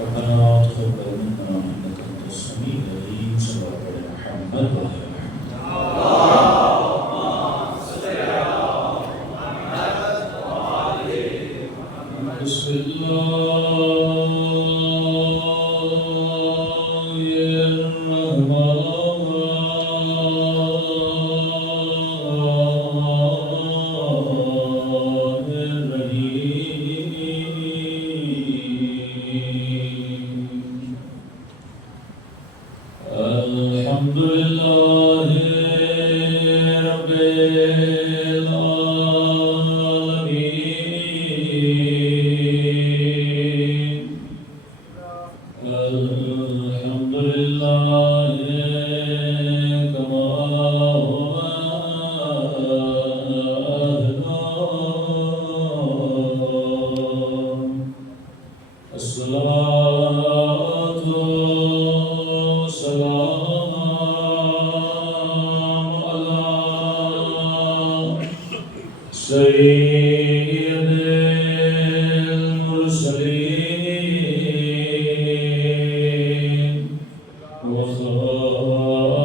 ربنا تقبل منا انك انت السميع العليم. صلى الله على محمد وعلى بسم الله الحمد لله رب العالمين. الحمد لله كما هو أهله. الصلاة والسلام على سيد المرسلين وخاتم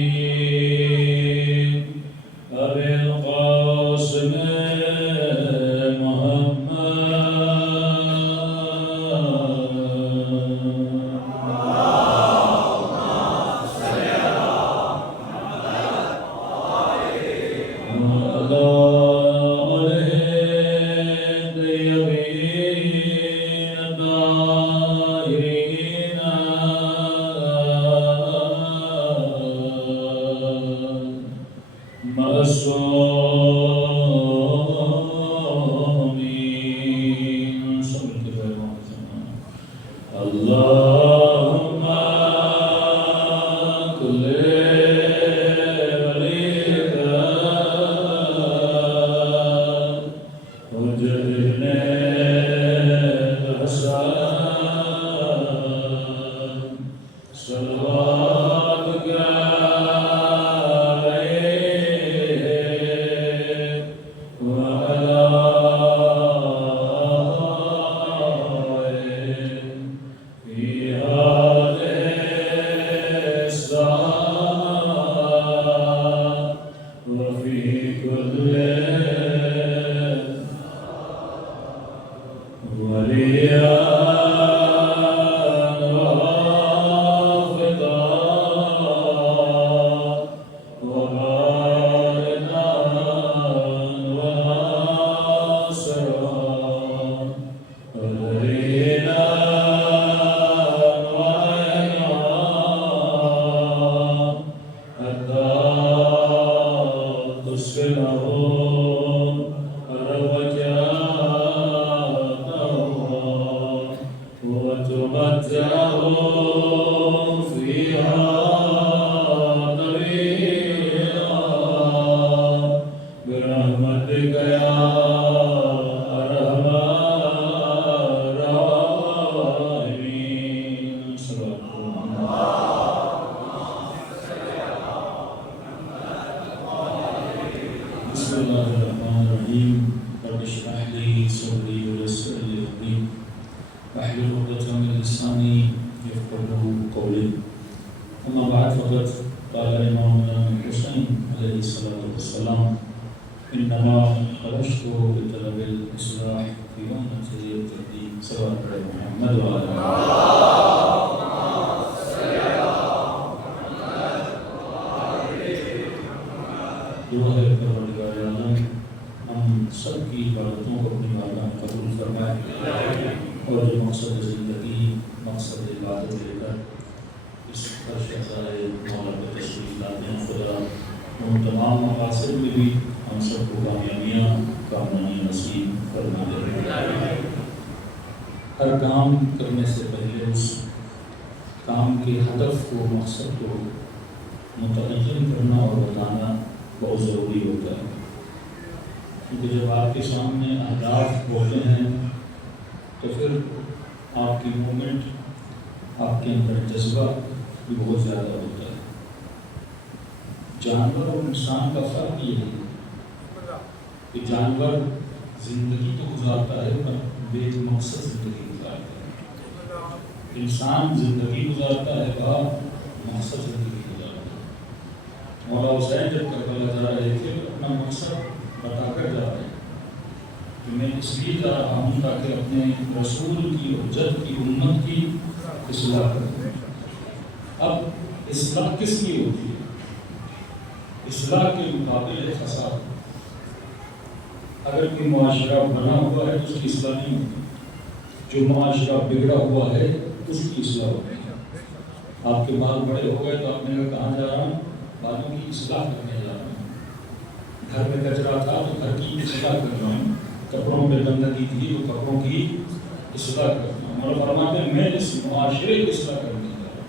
النبيين أبي القاسم معصومين. اللهم كل وليك وجهنا الحسن صلواتك عليه وعلى في هذه الساعة وفي كل وليا وافقا وبارنا وناصرا ودليلا حتى تسكنهم رفقاتهم وتمتعهم فيها طويلا برحمتك يا أرحم الراحمين. بسم الله الرحمن الرحيم. رب اشرح لي صدري ويسر لي أمري واحلل عقدة من لساني يفقهوا قولي. أما بعد فقد قال إمامنا الحسين عليه الصلاة والسلام إنما خرجت بطلب الإصلاح في أمتي التقديم. صلى الله على محمد وعلى دعا ہے پروردگار عالم ہم سب کی عبادتوں کو اپنی بارگاہ میں قبول فرمائے اور جو مقصد زندگی مقصد عبادت لے کر اس اصغر شہزادے مولا پہ تشریف لاتے ہیں. خدا ان تمام مقاصد میں بھی ہم سب کو کامیابیاں کامرانی نصیب فرما دے. ہر کام کرنے سے پہلے اس کام کے ہدف کو مقصد کو متعین کرنا اور بتانا بہت ضروری ہوتا ہے. کیونکہ جب آپ کے سامنے اہداف ہوتے ہیں تو پھر آپ کی مومنٹ آپ کے اندر جذبہ بھی بہت زیادہ ہوتا ہے. جانور اور انسان کا فرق یہ ہے کہ جانور زندگی تو گزارتا ہے پر بے مقصد زندگی گزارتا ہے. انسان زندگی گزارتا ہے با مقصد زندگی گزارتا ہے. مولا حسین جب کربلا جا رہے تھے اپنا مقصد بتا کر جا رہے ہیں کہ میں اس لیے جا رہا ہوں تاکہ اپنے رسول کی اور جد کی امت کی اصلاح کروں. اب اصلاح کس لیے ہوتی ہے؟ اصلاح کے مقابل ہے فساد. اگر کوئی معاشرہ بنا ہوا ہے تو اس کی اصلاح نہیں ہوتی. جو معاشرہ بگڑا ہوا ہے اس کی اصلاح ہوتی ہے. آپ کے بال بڑے ہو گئے تو آپ نے کہاں جا رہا ہوں؟ بالوں کی اصلاح کرنے جا رہا ہوں. گھر میں کچرا تھا تو گھر کی اصلاح کر رہا ہوں. کپڑوں پہ گندگی تھی تو کپڑوں کی اصلاح کر رہا ہوں. اور فرماتے ہیں میں اس معاشرے کی اصلاح کرنے جا رہا ہوں.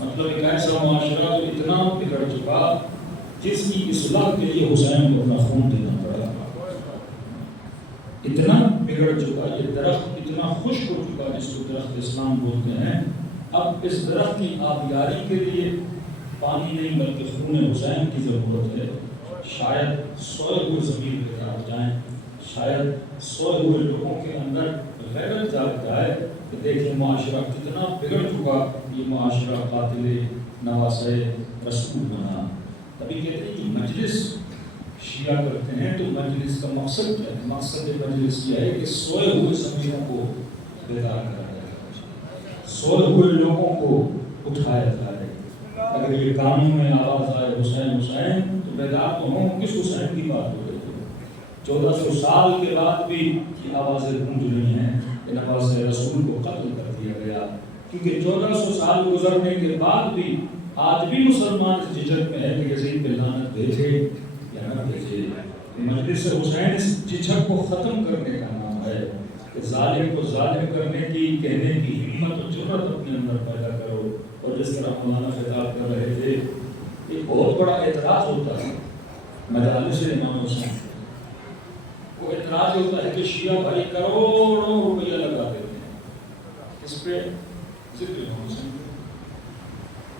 مطلب ایک ایسا معاشرہ جو اتنا بگڑ چکا جس کی اصلاح کے لیے حسین کو اپنا خون دینا پڑا. اتنا بگڑ چکا یہ درخت اتنا خشک ہو چکا جس کو درخت اسلام بولتے ہیں. اب اس درخت کی آبیاری کے لیے پانی نہیں بلکہ خون حسین کی ضرورت ہے. شاید سوئے ہوئے زمین پہ آ جائیں, شاید سوئے ہوئے لوگوں کے اندر غیرت جاگ جائے کہ دیکھیں معاشرہ کتنا بگڑ چکا, یہ معاشرہ قاتل نواسے رسول بنا. تبھی کہتے ہیں کہ مجلس شیعہ کرتے ہیں تو مجلس کا مقصد کیا ہے؟ مقصد مجلس کیا ہے کہ سوئے ہوئے ضمیروں کو بیدار کرایا جائے, سوئے ہوئے لوگوں کو اٹھایا جائے. اگر یہ کانوں میں آواز آئے حسین حسین تو بیدار تو ہوں. کس حسین کی بات ہو رہی ہے؟ 1400 سال کے بعد بھی یہ آوازیں گونج رہی ہیں کہ نواسۂ رسول کو قتل کر دیا گیا. کیونکہ 1400 سال گزرنے کے بعد بھی آج بھی مسلمان اس جھجک میں ہے کہ یزید پہ لعنت بھیجے یا نہ بھیجے. مجلس حسین اس جھجک کو ختم کرنے کا نام ہے کہ ظالم کو ظالم کرنے کی کہنے کی ہمت و جرأت اپنے اندر پیدا کرو. اور جس طرح مولانا خطاب کر رہے تھے ایک بہت بڑا اعتراض ہوتا ہے مجالس امام حسین. وہ اعتراض ہوتا ہے کہ شیعہ بھائی کروڑوں روپیہ لگا دیتے ہیں اس پہ ذکر امام حسین.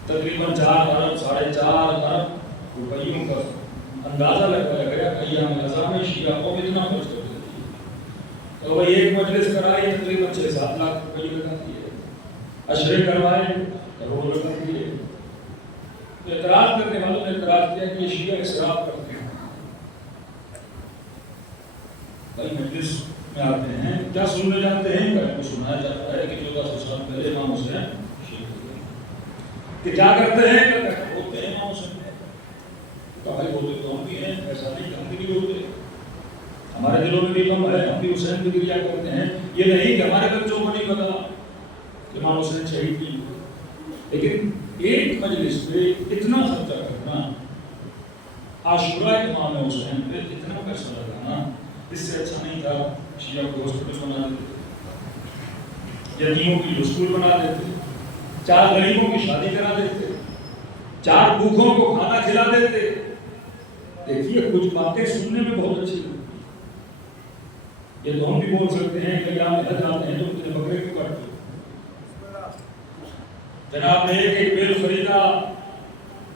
تقریباً 4 ارب 4.5 ارب روپیوں کا اندازہ لگایا گیا کہ ایام ازاں میں شیعہ قوم اتنا خرچ کر دیتی ہے. تو وہی ایک مجلس کرائی تقریباً 6-7 لاکھ روپئے لگاتی ہے. عشرے کروائے کروڑ لگا دیے. تو اعتراض کرنے والوں نے اعتراض کیا کہ یہ شیعہ اسراف کرتے ہیں. بھائی مجلس میں آتے ہیں کیا سننے جاتے ہیں؟ کہ سنایا جاتا ہے کہ 1400 سال پہلے امام حسین کہ کیا کرتے ہیں؟ بولتے ہیں امام حسین. تو بھائی بولتے تو ہم بھی ہیں, ایسا نہیں ہم بھی بولتے, ہمارے دلوں میں بھی غم ہے, ہم بھی حسین کی گریا کرتے ہیں. یہ نہیں کہ ہمارے بچوں کو نہیں پتا کہ امام حسین شہید نہیں. لیکن ایک مجلس پہ اتنا خرچہ کرنا, عاشورہ امام حسین پہ اتنا پیسہ لگانا, اس سے اچھا نہیں تھا شیعہ کو ہاسپٹل بنا دیتے, یتیموں کی اسکول بنا دیتے, 4 غریبوں کی شادی کرا دیتے, 4 بھوکھوں کو کھانا کھلا دیتے. دیکھیے کچھ باتیں سننے میں بہت اچھی لگتی. یہ تو ہم بھی بول سکتے ہیں کہ یہاں حج آتے ہیں تو اتنے بکرے کیوں کاٹتے؟ جناب نے ایک بیل خریدا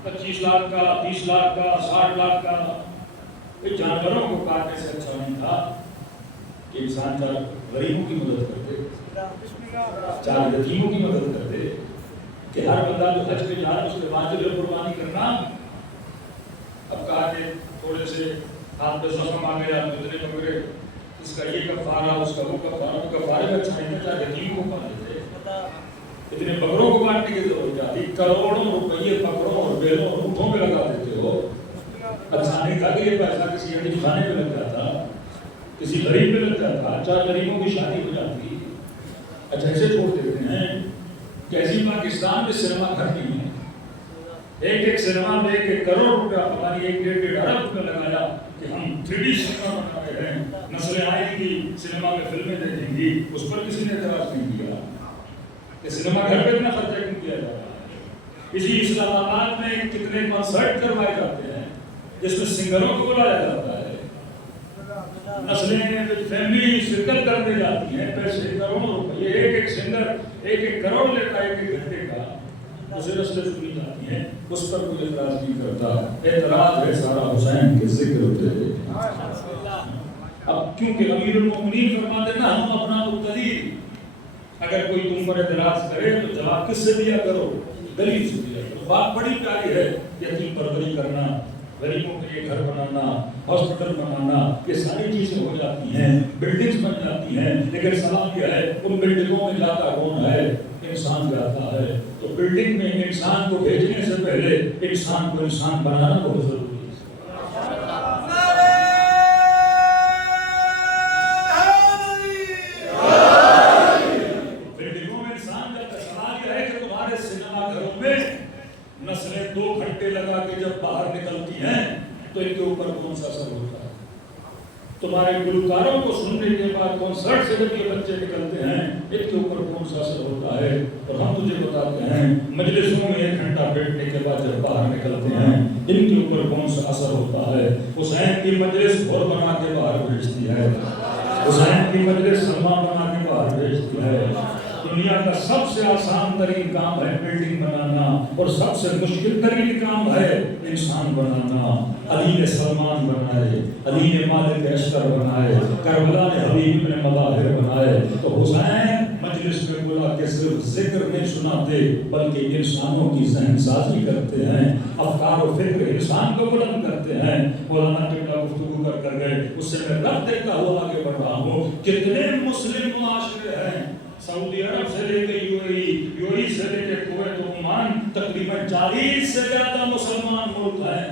25 لاکھ کا, 30 لاکھ کا, 60 لاکھ کا. جانوروں کو کاٹنے سے اچھا نہیں تھا کہ انسان 4 غریبوں کی مدد کرتے, 4 یتیموں کی مدد کرتے. کہ ہر بندہ جو حج پہ جا رہا ہے اس کے واجب قربانی کرنا. اب کہا کہ تھوڑے سے ہاتھ پہ زخم آ گیا تو اتنے بکرے, اس کا یہ کفارہ, اس کا وہ کفارہ. کفارے میں اچھا نہیں تھا 4 یتیم کو پا لیتے. اتنے بکروں کو کاٹنے کی ضرورت جاتی, کروڑوں روپئے بکروں اور بیلوں اور اونٹوں پہ لگا دیتے ہو. اچھا نہیں تھا کہ یہ پیسہ کسی یتیم خانے پہ لگ جاتا, کسی غریب پہ لگ جاتا, 4 غریبوں کی شادی ہو جاتی. اچھا ایسے چھوڑ دیتے ہیں کہ ایسی پاکستان میں سینما گھر نہیں ہے, ایک سینما میں 1 کروڑ روپیہ ہماری 1.5 ارب روپیہ لگایا کہ ہم 3D سینما بنا رہے ہیں، نسلیں آئیں گی سینما میں فلمیں دیکھیں گی، اس پر کسی نے اعتراض نہیں کیا کہ سینما گھر پہ اتنا خرچہ کیوں کیا جا رہا ہے۔ اسی اسلام آباد میں کتنے کنسرٹ کروائے جاتے ہیں جس میں سنگروں کو بلایا جاتا ہے، نسلیں فیملی شرکت کرنے جاتی ہیں، پیسے کروڑوں روپے، ایک سنگر 1 کروڑ لیتا ہے 1 گھنٹے کا، اسے نسلیں سنی جاتی ہیں، اس پر کوئی اعتراض نہیں کرتا۔ اعتراض ہے سارا حسین کے ذکر ہوتے۔ اب کیونکہ امیر المومنین فرماتے نا ہم اپنا مقتدی، اگر کوئی تم پر اعتراض کرے تو جواب کس سے دیا کرو؟ دلیل سے دیا کرو۔ بات بڑی پیاری ہے، یتیم پروری کرنا، غریبوں کے لیے گھر بنانا، ہاسپٹل بنانا، یہ ساری چیزیں ہو جاتی ہیں، بلڈنگز بن جاتی ہیں، لیکن سوال یہ ہے ان بلڈنگوں میں جاتا کون ہے؟ انسان جاتا ہے۔ تو بلڈنگ میں انسان کو بھیجنے سے پہلے انسان کو انسان بنانا بہت ضروری ہے۔ بلڈنگوں میں انسان جب سوال یہ ہے کہ تمہارے سینما گھروں میں نسلیں 2 گھنٹے لگا کے جب باہر نکلتی ہیں تو ان کے اوپر کون سا اثر ہوتا ہے؟ تمہارے گلوکاروں کو سننے کے بعد کنسرٹ سے جب یہ بچے نکلتے ہیں ان کے اوپر کون سا اثر ہوتا ہے؟ اور ہم تجھے بتاتے ہیں مجلسوں میں 1 گھنٹہ بیٹھنے کے بعد جب باہر نکلتے ہیں ان کے اوپر کون سا اثر ہوتا ہے؟ حسین کی مجلس گھر بنا کے باہر بھیجتی ہے، حسین کی مجلس سلمان بنا کے باہر بھیجتی ہے۔ دنیا کا سب سے آسان ترین کام ہے بلڈنگ بنانا، اور سب سے مشکل ترین کام ہے انسان بنانا۔ علی نے سلمان بنائے، علی نے مالک اشتر بنائے، کربلا نے حبیب ابن مظاہر بنائے۔ تو حسین مجلس میں بلا کے صرف ذکر نہیں سناتے بلکہ انسانوں کی ذہن سازی کرتے ہیں، افکار و فکر انسان کو بلند کرتے ہیں۔ مولانا ٹکلا گفتگو کر گئے، اس سے میں رب دیتا ہوا آگے بڑھ رہا ہوں۔ کتنے مسلم معاشرے ہیں، سعودی عرب سے لے کے یو اے سے لے کے کویت و عمان، تقریباً 40 سے زیادہ مسلمان ملک ہیں۔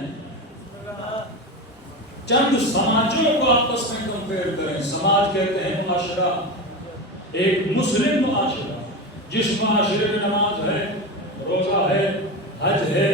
چند سماجوں کو آپس میں کمپیئر کریں، سماج کہتے ہیں معاشرہ، ایک مسلم معاشرہ جس معاشرے میں نماز ہے، روزہ ہے، حج ہے،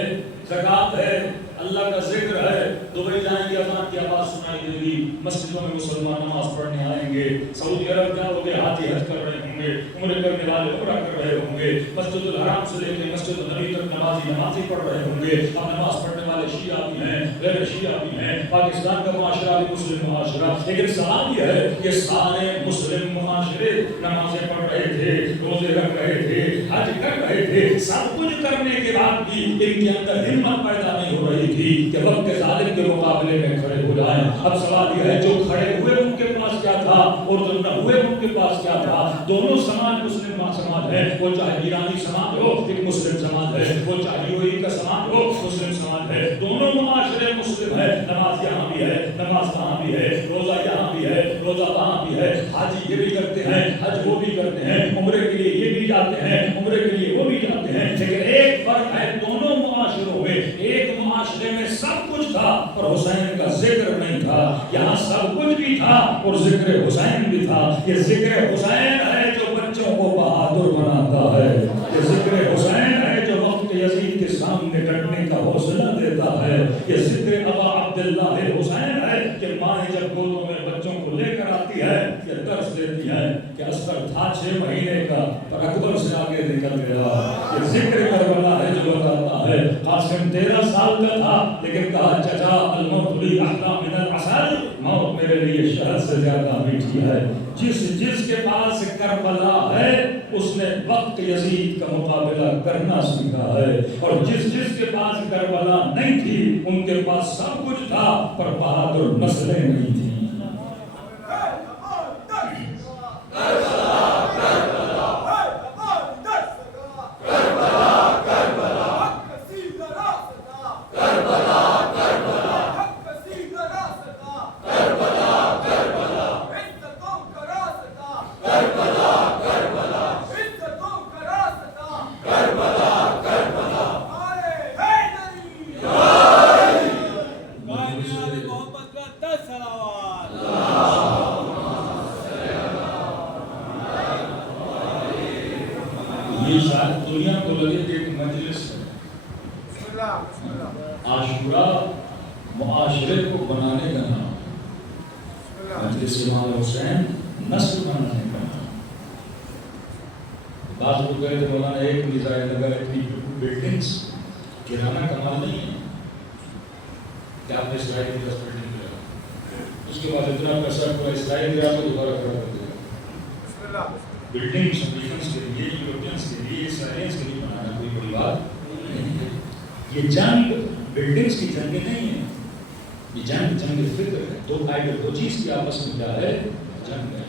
زکوٰۃ ہے، اللہ کا ذکر ہے، دبئی جائیں گے اذان کی آواز سنائی دے گی، مسجدوں میں مسلمان نماز پڑھنے آئیں گے، سعودی عرب جاؤ گے حاجی حج کر رہے ہوں گے، عمرے کرنے والے عمرہ کر رہے ہوں گے، مسجد الحرام سے لے کے مسجد النبی تک نمازی پڑھ رہے ہوں گے۔ اب نماز پڑھنے والے شیعہ بھی ہیں، غیر شیعہ بھی ہیں، پاکستان کا معاشرہ بھی مسلم معاشرہ، لیکن سوال یہ ہے کہ سارے مسلم معاشرے نمازیں پڑھ رہے تھے، روزے رکھ رہے تھے، حج کر رہے تھے، سب کچھ کرنے کے بعد بھی ان کے اندر ہمت پیدا نہیں ہو رہی تھی کہ وقت ظالم کے مقابلے میں کھڑے ہو جائیں۔ اب سوال یہ ہے جو کھڑے ہوئے ان کے پاس کیا تھا اور جو نہ ہوئے ان کے پاس کیا تھا؟ دونوں سماج مسلم سماج ہے، وہ چاہے ایرانی سماج ہو ایک مسلم سماج ہے، وہ چاہے یو اے کا سماج ہو مسلم سماج ہے، دونوں معاشرے مسلم ہے۔ نماز یہاں بھی ہے، نماز وہاں بھی ہے، روزہ یہاں بھی ہے، روزہ وہاں بھی ہے، حج یہ بھی کرتے ہیں، حج وہ بھی کرتے ہیں، عمرے کے لیے یہ بھی جاتے ہیں، عمرے کے لیے وہ بھی جاتے ہیں، لیکن ایک فرق ہے دونوں معاشروں میں، ایک معاشرے میں سب کچھ تھا اور حسین کا ذکر نہیں تھا، یہاں سب کچھ بھی تھا اور ذکر حسین بھی تھا۔ یہ ذکر حسین ہے جو بچوں کو بہادر بناتا ہے، یہ ذکر حسین ہے جو وقت یزید کے سامنے ڈٹنے کا حوصلہ دیتا ہے، یہ ذکر ابا عبداللہ حسین ہے کہ ماں جب گودوں میں بچوں کو لے کر آتی ہے یہ درس دیتی ہے کہ اصغر تھا 6 مہینے کا پر اکبر سے آگے نکل گیا۔ یہ ذکر کربلا ہے جو بتاتا ہے قاسم 13 سال کا تھا لیکن کہا چچا الموت لی احلی من العسل، موت میرے لیے شہد سے زیادہ میٹھی ہے۔ جس کے پاس کربلا ہے اس نے وقت یزید کا مقابلہ کرنا سیکھا ہے، اور جس کے پاس کربلا نہیں تھی ان کے پاس سب کچھ تھا پر بہادر نسلیں نہیں تھیں۔ عاشورہ معاشرے کو بنانے کا نام، مجلس امام حسین نسل بنانے کا نام۔ بعض لوگ کہتے ہیں مولانا ایک میزائل لگا اتنی بلڈنگس گرانا کمال نہیں ہے کہ آپ نے اسرائیل کی 10 بلڈنگ گرا، اس کے بعد اتنا پیسہ پورا اسرائیل گرا تو دوبارہ کھڑا کر دیا۔ بلڈنگس امریکنس کے لیے، یورپینس کے لیے، اسرائیلینس کے لیے بنانا کوئی بڑی بات نہیں ہے۔ یہ جنگ بلڈنگس کی جنگ نہیں ہے، یہ جنگ فکر ہے۔ دو آئیڈیالوجیز کی آپس میں کیا ہے؟ جنگ ہے۔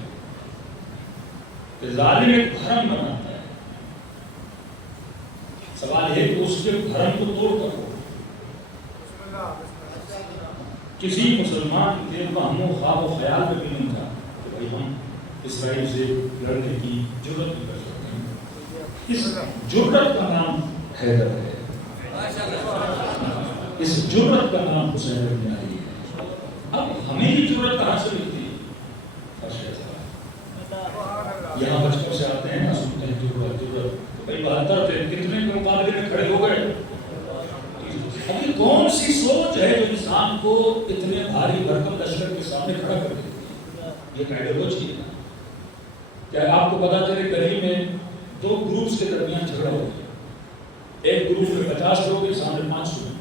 کہ ظالم ایک بھرم بناتا ہے، سوال ہے کہ اس کے بھرم کو توڑ کر ہو۔ کسی مسلمان کے وہم و خواب و خیال میں بھی نہیں تھا کہ بھائی ہم اسرائیل سے لڑنے کی جرت نہیں کر سکتے ہیں۔ اس جرت کا نام حیدر ہے، اس جرت کا نام حسین بن علی ہے۔ اب ہمیں یہ جرت کہاں سے ملتی ہے؟ یہاں بچپن سے آتے ہیں نا، سنتے ہیں جرت تو بھائی 72 تھے، کتنے کے مقابلے میں کھڑے ہو گئے؟ اب یہ کون سی سوچ ہے جو انسان کو اتنے بھاری بھرکم لشکر کے سامنے کھڑا کر دیتی ہے؟ یہ آئیڈیالوجی ہے نا۔ کیا آپ کو پتا چلے گلی میں 2 گروپس کے درمیان جھگڑا ہو گیا، ایک گروپ میں 50 لوگ ہیں، سامنے 500 ہیں،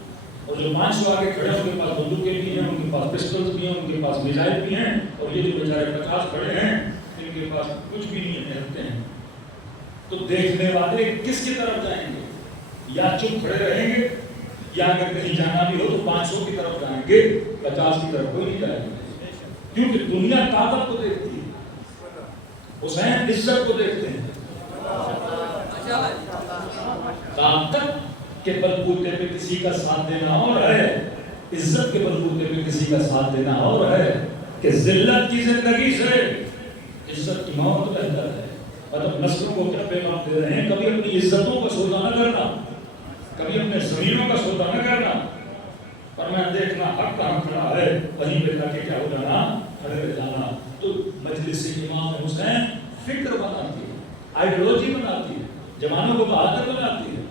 اور جو 500 آگے کھڑے ہیں ان کے پاس بندوقیں بھی ہیں، ان کے پاس پسٹلز بھی ہیں، ان کے پاس میزائل بھی ہیں، اور یہ جو بیچارے 50 کھڑے ہیں ان کے پاس کچھ بھی نہیں رہتے ہیں۔ تو دیکھنے والے کس کی طرف جائیں گے؟ یا چپ کھڑے رہیں گے، یا اگر کہیں جانا بھی ہو تو 500 کی طرف جائیں گے، 50 کی طرف کوئی نہیں جائے گا، کیونکہ دنیا طاقت کو دیکھتی ہے، حسین عزت کو دیکھتے ہیں۔ طاقت کے بلبوتے پہ کسی کا ساتھ دینا اور ہے، عزت کے بلبوتے پہ کسی کا ساتھ دینا اور ہے، کہ ذلت کی زندگی سے عزت کی موت بہتر ہے۔ مطلب نسلوں کو کیا پیغام دے رہے ہیں؟ کبھی اپنی عزتوں کا سودا نہ کرنا، کبھی اپنے زمینوں کا سودا نہ کرنا، پر میں دیکھنا حق کہاں کھڑا ہے وہیں پہ جا کے کیا ہو جانا، کھڑے رہ جانا۔ تو مجلس امام حسین فکر بناتی ہے، آئیڈیالوجی بناتی ہے، جوانوں کو بہادر بناتی ہے۔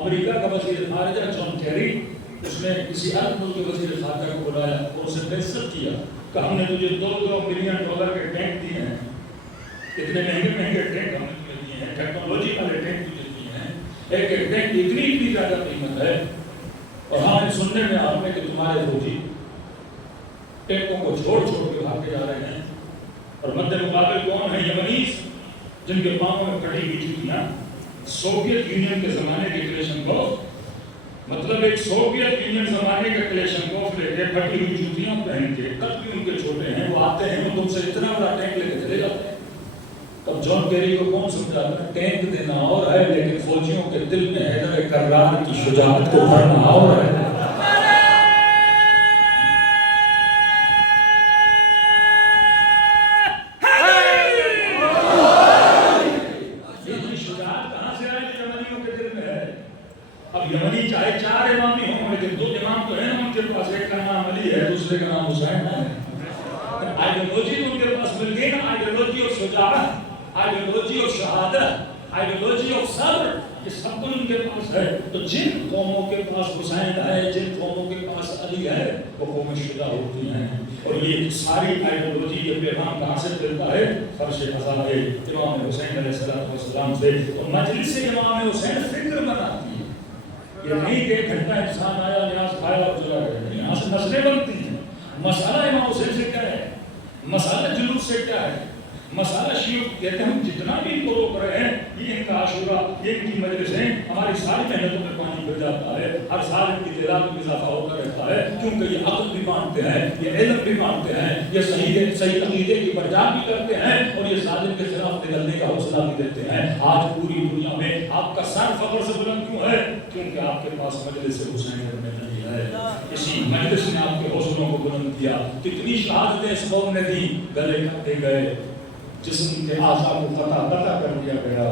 امریکہ کا وزیر خارجہ جان کیری، اس نے کسی عرب ملک کے وزیر خارجہ کو بلایا اور اسے بےعزت کیا کہ ہم نے تجھے $2 ملین کے ٹینک دیے ہیں، اتنے مہنگے ٹینک ہم نے تجھے دیے ہیں، ٹیکنالوجی والے ٹینک تجھے دیے ہیں، ایک ٹینک اتنی زیادہ قیمت ہے، اور ہمیں سننے میں آتا ہے کہ تمہارے فوجی ٹینکوں کو چھوڑ کے بھاگ کے جا رہے ہیں، اور مد مقابل کون ہے؟ یمنیز، جن کے پاؤں میں کٹی ہوئی جوتیاں، سوویت یونین کے زمانے کے کلیشنکوف، مطلب ایک سوویت یونین زمانے کے کلیشنکوف لے کے پھٹی ہوئی جوتیاں پہن کے، قد بھی ان کے چھوٹے ہیں، وہ آتے ہیں، وہ تم سے اتنا بڑا ٹینک لے کے چلے جاتے ہیں۔ تب جان کیری کو کون سمجھاتا ہے؟ ٹینک دینا اور ہے، لیکن فوجیوں کے دل میں حیدر کرار کی شجاعت کو بھرنا اور ہے۔ یمنی چاہے 4 امامی ہوں، لیکن 2 امام تو ہیں ان کے پاس، ایک کا نام علی ہے، دوسرے کا نام حسین ہے۔ آئیڈیالوجی ان کے پاس مل گئی نا، ideology of Shujaat, ideology of شہادت، آئیڈیالوجی آف صبر، یہ سب کچھ ان کے پاس ہے۔ تو جن قوموں کے پاس حسین ہے، جن قوموں کے پاس علی ہے، وہ قومیں شجاع ہوتی ہیں۔ اور یہ ساری آئیڈیالوجی، یہ پیغام کہاں سے ملتا ہے؟ فرش ازا ہے امام حسین علیہ السلام سے۔ اور مجلس امام حسین فکر بناتی ہے، یہ نہیں کہ 1 گھنٹہ انسان آیا، نیاز کھایا اور چلا گیا، یہاں سے نسلیں بنتی ہیں۔ مسئلہ امام حسین سے کیا ہے؟ مسئلہ جلوس سے کیا ہے؟ مسئلہ شیعہ کہتے ہیں ہم جتنا بھی ان کو روک رہے ہیں، یہ ان کا عاشورہ، یہ ان کی مجلسیں، ہماری ساری محنتوں میں پانی گر جاتا ہے، ہر سال ان کی تعداد میں اضافہ ہوتا رہتا ہے، کیونکہ یہ عقل بھی مانتے ہیں، یہ علم بھی مانتے ہیں، یہ صحیح عقیدے کی برداشت بھی کرتے ہیں، اور یہ ظالم کے خلاف نکلنے کا حوصلہ بھی دیتے ہیں۔ آج پوری دنیا میں آپ کا سر فخر سے بلند کیوں ہے؟ کیونکہ آپ کے پاس مجلس حسین میں نہیں ہے، اسی مجلس نے آپ کے حوصلوں کو بلند کیا۔ کتنی شہادتیں اس قوم نے دی، گلے کٹے گئے، جسم کے اعضاء کو قطع کر دیا گیا،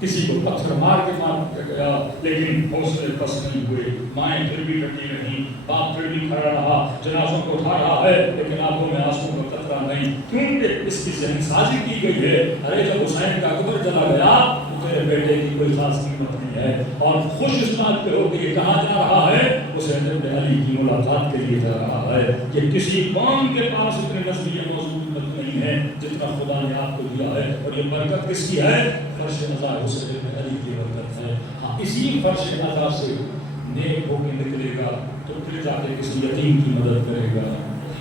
کسی کو پتھر مار کے مار گیا، لیکن حوصلے پست نہیں ہوئے، مائیں پھر بھی کٹی رہیں، باپ پھر بھی کھڑا رہا، جنازوں کو اٹھا رہا ہے، لیکن آنکھوں میں آنسو کا قطرہ نہیں، کیونکہ اس کی ذہن سازی کی گئی ہے۔ ارے جب حسین کا اکبر چلا گیا تو میرے بیٹے کی کوئی خاص قیمت نہیں ہے، اور خوش اس بات پہ ہو کہ یہ کہاں جا رہا ہے، حسین ابن علی کی ملاقات کے لیے جا رہا ہے۔ کہ کسی قوم کے پاس اتنے نسلی موجود نہیں ہے جتنا خدا نے آپ کو دیا ہے، اور یہ برکت کس کی ہے؟ فرش عطا حسین ابن علی کی برکت ہے۔ ہاں، اسی فرش عطا سے نیک ہو کے نکلے گا تو پھر جا کے کسی یتیم کی مدد کرے گا،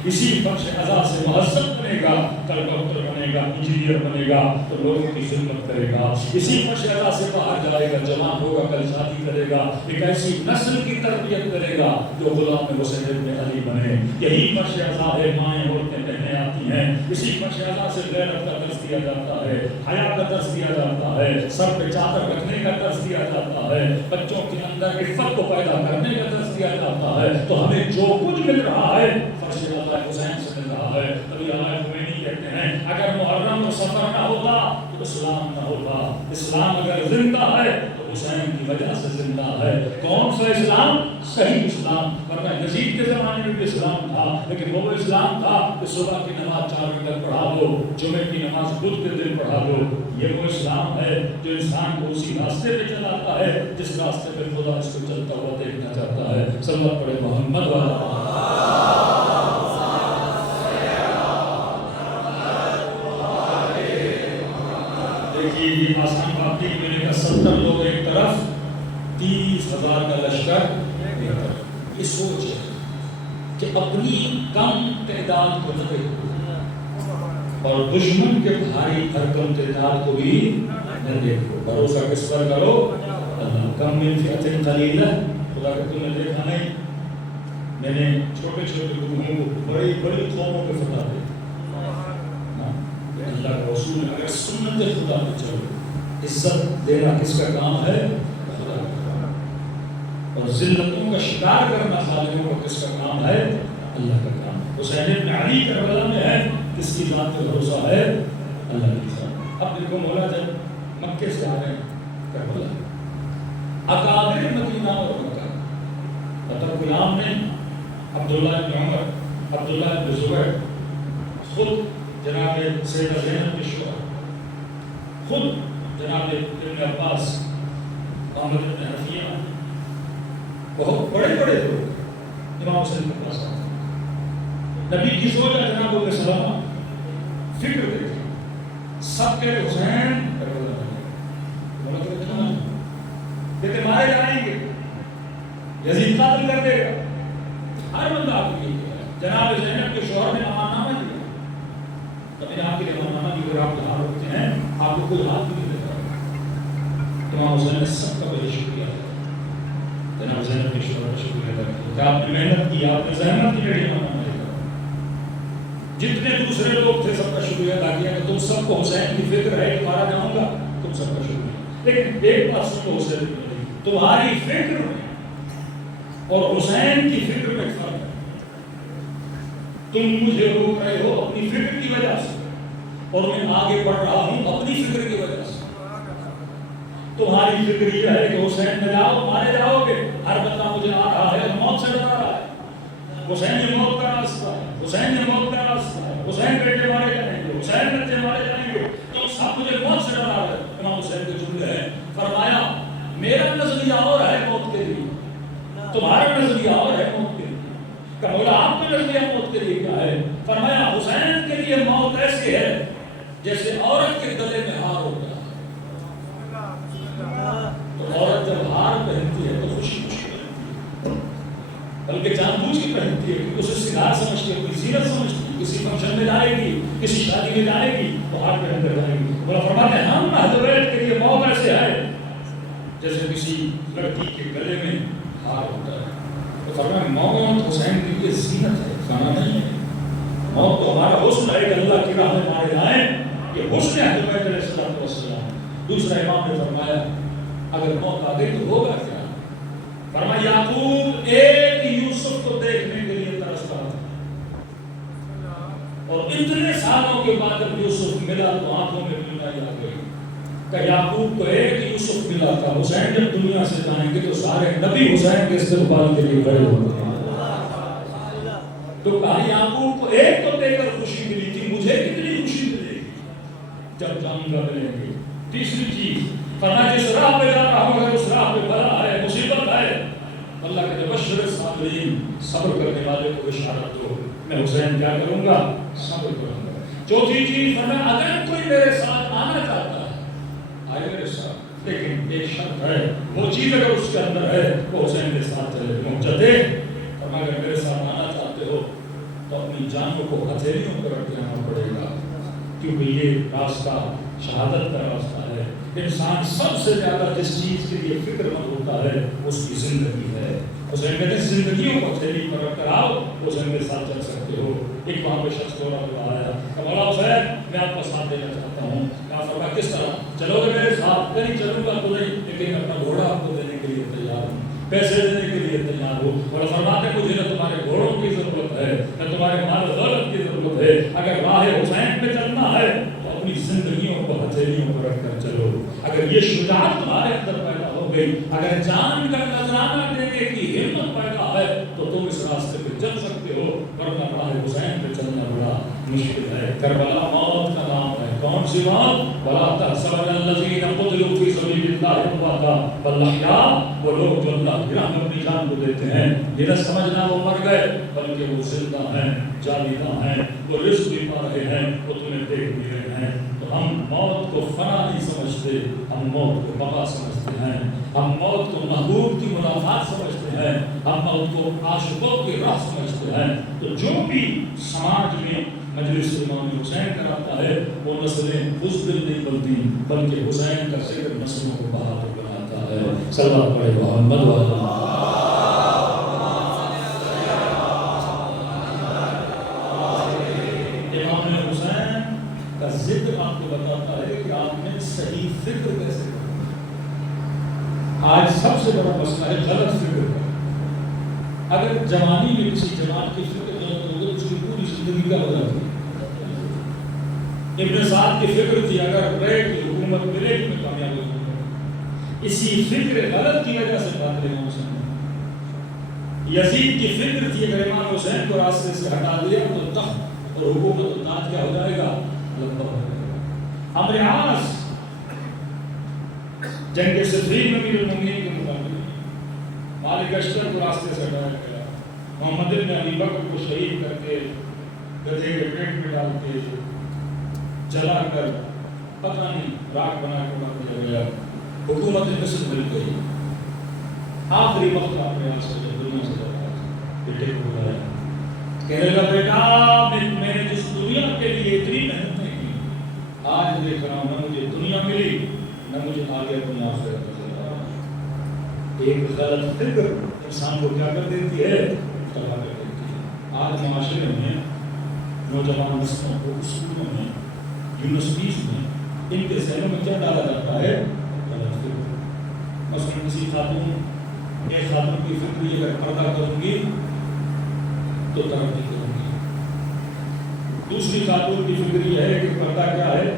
اسی فرش عطا سے مہذب بنے گا، کل ڈاکٹر بنے گا، انجینئر بنے گا تو لوگوں کی خدمت کرے گا، اسی فرش عطا سے باہر جائے گا، جوان ہوگا، کل شادی کرے گا، ایک ایسی نسل کی تربیت کرے گا جو غلام حسین ابن علی بنے۔ یہی فرش عطا ہے، مائیں عورتیں بہنیں آتی ہیں، اسی فرش عطا سے غیرت کا درس دیا جاتا ہے، حیا کا درس دیا جاتا ہے، سر پہ چادر رکھنے کا درس دیا جاتا ہے، بچوں کے اندر عفت کو پیدا کرنے کا درس دیا جاتا ہے۔ تو ہمیں جو کچھ مل رہا ہے فرش عطا حسین سے مل رہا ہے۔ ابھی علامہ خمینی کہتے ہیں اگر محرم اور سفر نہ ہوتا تو اسلام نہ ہوتا، اسلام اگر زندہ ہے تو حسین کی وجہ سے زندہ ہے۔ کون سا اسلام؟ صحیح اسلام۔ ورنہ یزید کے زمانے میں بھی اسلام تھا، لیکن وہ اسلام تھا کہ صبح کی نماز 4 بجے تک پڑھا دو، جمعے کی نماز بدھ کے دن پڑھا دو۔ یہ وہ اسلام ہے جو انسان کو اسی راستے پہ چلاتا ہے جس راستے پہ خدا اس کو چلتا ہوا دیکھنا چاہتا ہے۔ صلی اللہ پڑھے محمد والا۔ یہ آسان بات نہیں، میں نے کہا 70 لوگ ایک طرف، 30,000 کا لشکر ایک طرف۔ یہ سوچ ہے کہ اپنی کم تعداد کو نہ دیکھو اور دشمن کے بھاری بھرکم تعداد کو بھی نہ دیکھو، بھروسہ کس پر کرو؟ اللہ۔ کم من فئۃ قلیلہ، خدا کہ تم نے دیکھا نہیں، میں نے چھوٹے چھوٹے گروہوں کو بڑی بڑی قوموں پہ فتح دی۔ اللہ کا رسول اگر سنت خدا پہ چلو، عزت دینا کس کا کام ہے؟ خدا کا۔ اور ذلتوں کا شکار کرنا ظالموں کا کس کا کام ہے؟ اللہ کا کام۔ حسین ابن علی کربلا میں ہے، کس کی ذات پہ بھروسہ ہے؟ اللہ کی ذات۔ اب دیکھو مولا جب مکے سے آ رہے ہیں کربلا، اکابر مدینہ اور مکہ، مطلب غلام نے عبداللہ بن عمر، عبداللہ بن زبیر، خود جناب سیدہ زینب کے شوہر، خود جناب ابن عباس، محمد بن حنفیہ، بہت بڑے بڑے لوگ امام حسین کے پاس آتے ہیں۔ نبی کی سوچ ہے جناب علیہ السلام، فکر دیکھیں، سب کے حسین کہتے مارے جائیں گے، یزید قاتل کر دے گا، ہر بندہ آپ کو یہ کہہ رہا ہے۔ جناب زینب کے شوہر نے امانامہ دیا، ابھی آپ کے لیے امانامہ کی اگر آپ دھیان رکھتے ہیں آپ کو کوئی ہاتھ نہیں دیتا۔ امام حسین نے سب کا بڑی شکریہ ادا کیا، جناب زینب کے شوہر کا شکریہ ادا کیا کہ آپ نے محنت کی، آپ نے زحمت کی، میری امانامہ دیا۔ جتنے دوسرے لوگ تھے سب کا شکریہ ادا کیا کہ تم سب کو حسین کی فکر ہے کہ مارا جاؤں گا، تم سب کا شکریہ۔ لیکن ایک بات سن لو حسین کی، تمہاری فکر میں اور حسین کی فکر میں فرق ہے۔ تم مجھے روک رہے ہو اپنی فکر کی وجہ سے، اور میں آگے بڑھ رہا ہوں اپنی فکر کی وجہ سے۔ تمہاری فکر یہ ہے کہ حسین میں جاؤ، مارے جاؤ گے، ہر بندہ مجھے آ رہا ہے اور موت سے ڈر رہا ہے، حسین یہ موت کا راستہ ہے، حسین یہ موت کا راستہ ہے، حسین بیٹے مارے جائیں گے، حسین بچے مارے جائیں گے، تم سب مجھے موت سے ڈرا رہے ہو۔ امام حسین کے جملے ہیں، فرمایا میرا نظریہ اور ہے موت کے لیے، تمہارا نظریہ اور ہے موت کے لیے۔ کہ مولا آپ کا نظریہ موت کے لیے کیا ہے؟ فرمایا حسین کے لیے موت ایسی ہے جیسے عورت کے گلے میں ہار ہوتا ہے۔ تو عورت جب ہار پہنتی ہے تو خوشی خوشی پہنتی ہے، بلکہ جان بوجھ کے پہنتی ہے، کیونکہ اسے سنگار سمجھتی ہے، کوئی زینت سمجھتی ہے، کسی فنکشن میں جائے گی، کسی شادی میں جائے گی تو ہار پہن کر جائے گی۔ مولا فرماتے ہیں ہم اہل بیت کے لیے موت ایسے ہے جیسے کسی لڑکی کے گلے میں ہار ہوتا ہے۔ تو فرمایا موت حسین کے لیے زینت ہے، کھانا نہیں ہے۔ موت تو ہمارا حسن ہے کہ اللہ کی راہ میں مارے جائیں، یہ حسن ہے اہل بیت علیہ الصلوۃ والسلام۔ دوسرا امام نے فرمایا اگر موت آ گئی تو ہوگا کیا؟ فرمایا یعقوب ایک یوسف کو دیکھنے کے لیے ترستا تھا، اور اتنے سالوں کے بعد جب یوسف ملا تو آنکھوں میں بیماری آ گئی کہ یعقوب کو ایک یوسف ملا تھا، حسین جب دنیا سے جائیں گے تو سارے نبی حسین کے استقبال کے لیے کھڑے ہوتے ہیں۔ تو کہا یعقوب کو ایک تو دے کر خوشی ملی تھی، مجھے کتنی خوشی ملے گی جب جاؤں گا ملیں گے۔ تیسری چیز فرمایا جس راہ پہ جا رہا ہوں اگر اس راہ پہ بلا ہے، مصیبت ہے، اللہ کے بشر صابرین، صبر کرنے والے کو بشارت دو، میں حسین کیا کروں گا؟ صبر کروں گا۔ چوتھی چیز فرمایا اگر کوئی میرے ساتھ آنا چاہتا ہے آئے میرے ساتھ، لیکن ایک شرط ہے، وہ چیز اگر اس کے اندر ہے وہ حسین کے ساتھ چلے محجتے۔ فرمایا اگر میرے ساتھ آنا چاہتے ہو تو اپنی جانوں کو ہتھیلیوں پر رکھ کے آنا پڑے گا، کیونکہ یہ راستہ شہادت کا راستہ ہے۔ انسان سب سے زیادہ جس چیز کے لیے فکر مند ہوتا ہے اس کی زندگی ہے۔ حسین کہتے ہیں زندگیوں کو ہتھیلی پر رکھ کر آؤ، حسین کے ساتھ چل سکتے ہو۔ ایک وہاں پہ شخص دوڑا ہوا آیا کہ مولا حسین میں آپ کا ساتھ دینا چاہتا ہوں۔ کہا فرمایا کس طرح؟ چلو گے میرے ساتھ؟ نہیں چلوں گا تو نہیں، لیکن اپنا گھوڑا آپ کو دینے کے لیے تیار ہوں، پیسے دینے کے لیے تیار ہو۔ اور فرماتے ہیں مجھے نہ تمہارے گھوڑوں کی ضرورت ہے نہ تمہارے مال و دولت کی ضرورت ہے، اگر راہ حسین پہ چلنا ہے تو اپنی زندگیوں کو ہتھیلیوں پر رکھ کر چلو۔ اگر یہ شجاعت تمہارے اندر پیدا ہو گئی، اگر جان کا نذرانہ دینے کی ہمت پیدا ہے تو تم اس راستے پہ چل سکتے ہو، ورنہ راہ حسین پہ چلنا بڑا مشکل ہے۔ کربلا موت کا نام ہے، کون سی موت؟ وَلَا تَحْسَبَنَّ الَّذِينَ قُتِلُوا فِي سَبِيلِ اللَّهِ أَمْوَاتًا بَلْ أَحْيَاءٌ، وہ لوگ جو اللہ کی راہ میں اپنی جان کو دیتے ہیں یہ نہ سمجھنا وہ مر گئے، بلکہ وہ زندہ ہیں، جاویداں ہیں، وہ رزق بھی پا رہے ہیں، وہ تمہیں دیکھ بھی رہے ہیں۔ تو ہم موت کو فنا نہیں سمجھتے، ہم موت کو بقا سمجھتے ہیں، ہم موت کو محبوب کی ملاقات سمجھتے ہیں، ہم موت کو عاشقوں کی راہ سمجھتے ہیں۔ تو جو بھی سماج میں مجلس امام حسین کراتا ہے وہ نسلیں بزدل نہیں بنتی، بلکہ حسین کا ذکر نسلوں کو بہادر بناتا ہے۔ صلی اللہ علیہ محمد امام حسین کا ذکر آپ کو بتاتا ہے کہ آپ نے صحیح فکر کیسے کرنا۔ آج سب سے بڑا مسئلہ ہے غلط فکر کا۔ اگر جوانی میں کسی جماعت کی فکر غلط ہو گئی اس کی پوری زندگی کا بدل گئی۔ ابن سعد کی فکر تھی اگر ریٹ کی حکومت ملے گی میں کامیاب ہو جاؤں گا، اسی فکر غلط کی وجہ سے قاتل امام حسین۔ یزید کی فکر تھی اگر امام حسین کو راستے سے ہٹا دیا تو تخت اور حکومت و تاج کیا ہو جائے گا؟ لمبا ہو جائے گا۔ عمرو عاص جنگ صفین میں امیر المومنین کے مقابلے مالک اشتر کو راستے سے ہٹایا گیا، محمد بن ابی بکر کو شہید کر کے گدھے کے پیٹ میں ڈال کے جلا کر پتہ نہیں راکھ بنا کے مار دیا گیا، حکومت مصر مل گئی۔ آخری وقت اپنے آپ سے دنیا سے جاتا بیٹے کو بلایا، کہنے لگا بیٹا میں نے جس دنیا کے لیے اتنی محنت نہیں کی آج دیکھ رہا ہوں نہ مجھے دنیا ملی نہ مجھے آگے اپنی آخرت نظر آ رہا۔ ایک غلط فکر انسان کو کیا کر دیتی ہے؟ تباہ کر دیتی ہے۔ آج معاشرے میں نوجوان نسلوں کو اسکولوں میں یونیورسٹیز میں ان کے ذہنوں میں کیا ڈالا جاتا ہے؟ غلط فکر۔ مثلاً کسی خاتون ایک خاتون کی فکر یہ اگر پردہ کروں گی تو ترقی کروں گی، دوسری خاتون کی فکر یہ ہے کہ پردہ کیا ہے؟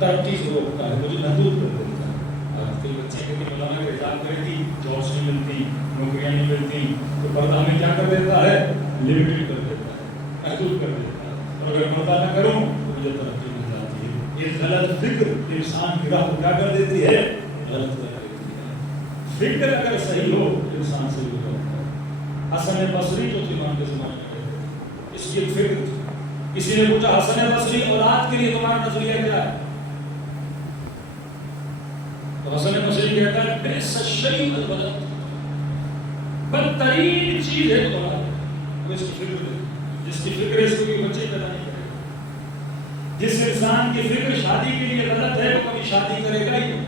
ترقی سے روکتا ہے، مجھے محدود کر دیتا ہے۔ آج کل بچے کے مولانا کے حجاب کرے تھی، جابس نہیں ملتی، نوکریاں نہیں ملتی، تو پردہ ہمیں کیا کر دیتا ہے؟ لمیٹڈ کر دیتا ہے، محدود کر دیتا ہے، اور اگر پردہ نہ کروں تو مجھے ترقی مل جاتی ہے۔ یہ غلط فکر انسان کی راہ کو کیا کر دیتی ہے؟ غلط کر دیتی ہے۔ فکر اگر صحیح ہو انسان صحیح ہو جاتا ہے۔ حسن بصری جو تھے امام کے زمانے میں اس کی ایک فکر تھی، کسی نے پوچھا حسن بصری اولاد کے لیے تمہارا نظریہ کیا ہے؟ تو حسن بصری کہتا ہے بئس الشیء الولد، بدترین چیز ہے اولاد۔ وہ اس کی فکر ہے، جس کی فکر ہے اس کو کوئی بچے پیدا نہیں کرے گا۔ جس انسان کی فکر شادی کے لیے غلط ہے وہ کبھی شادی کرے گا ہی نہیں۔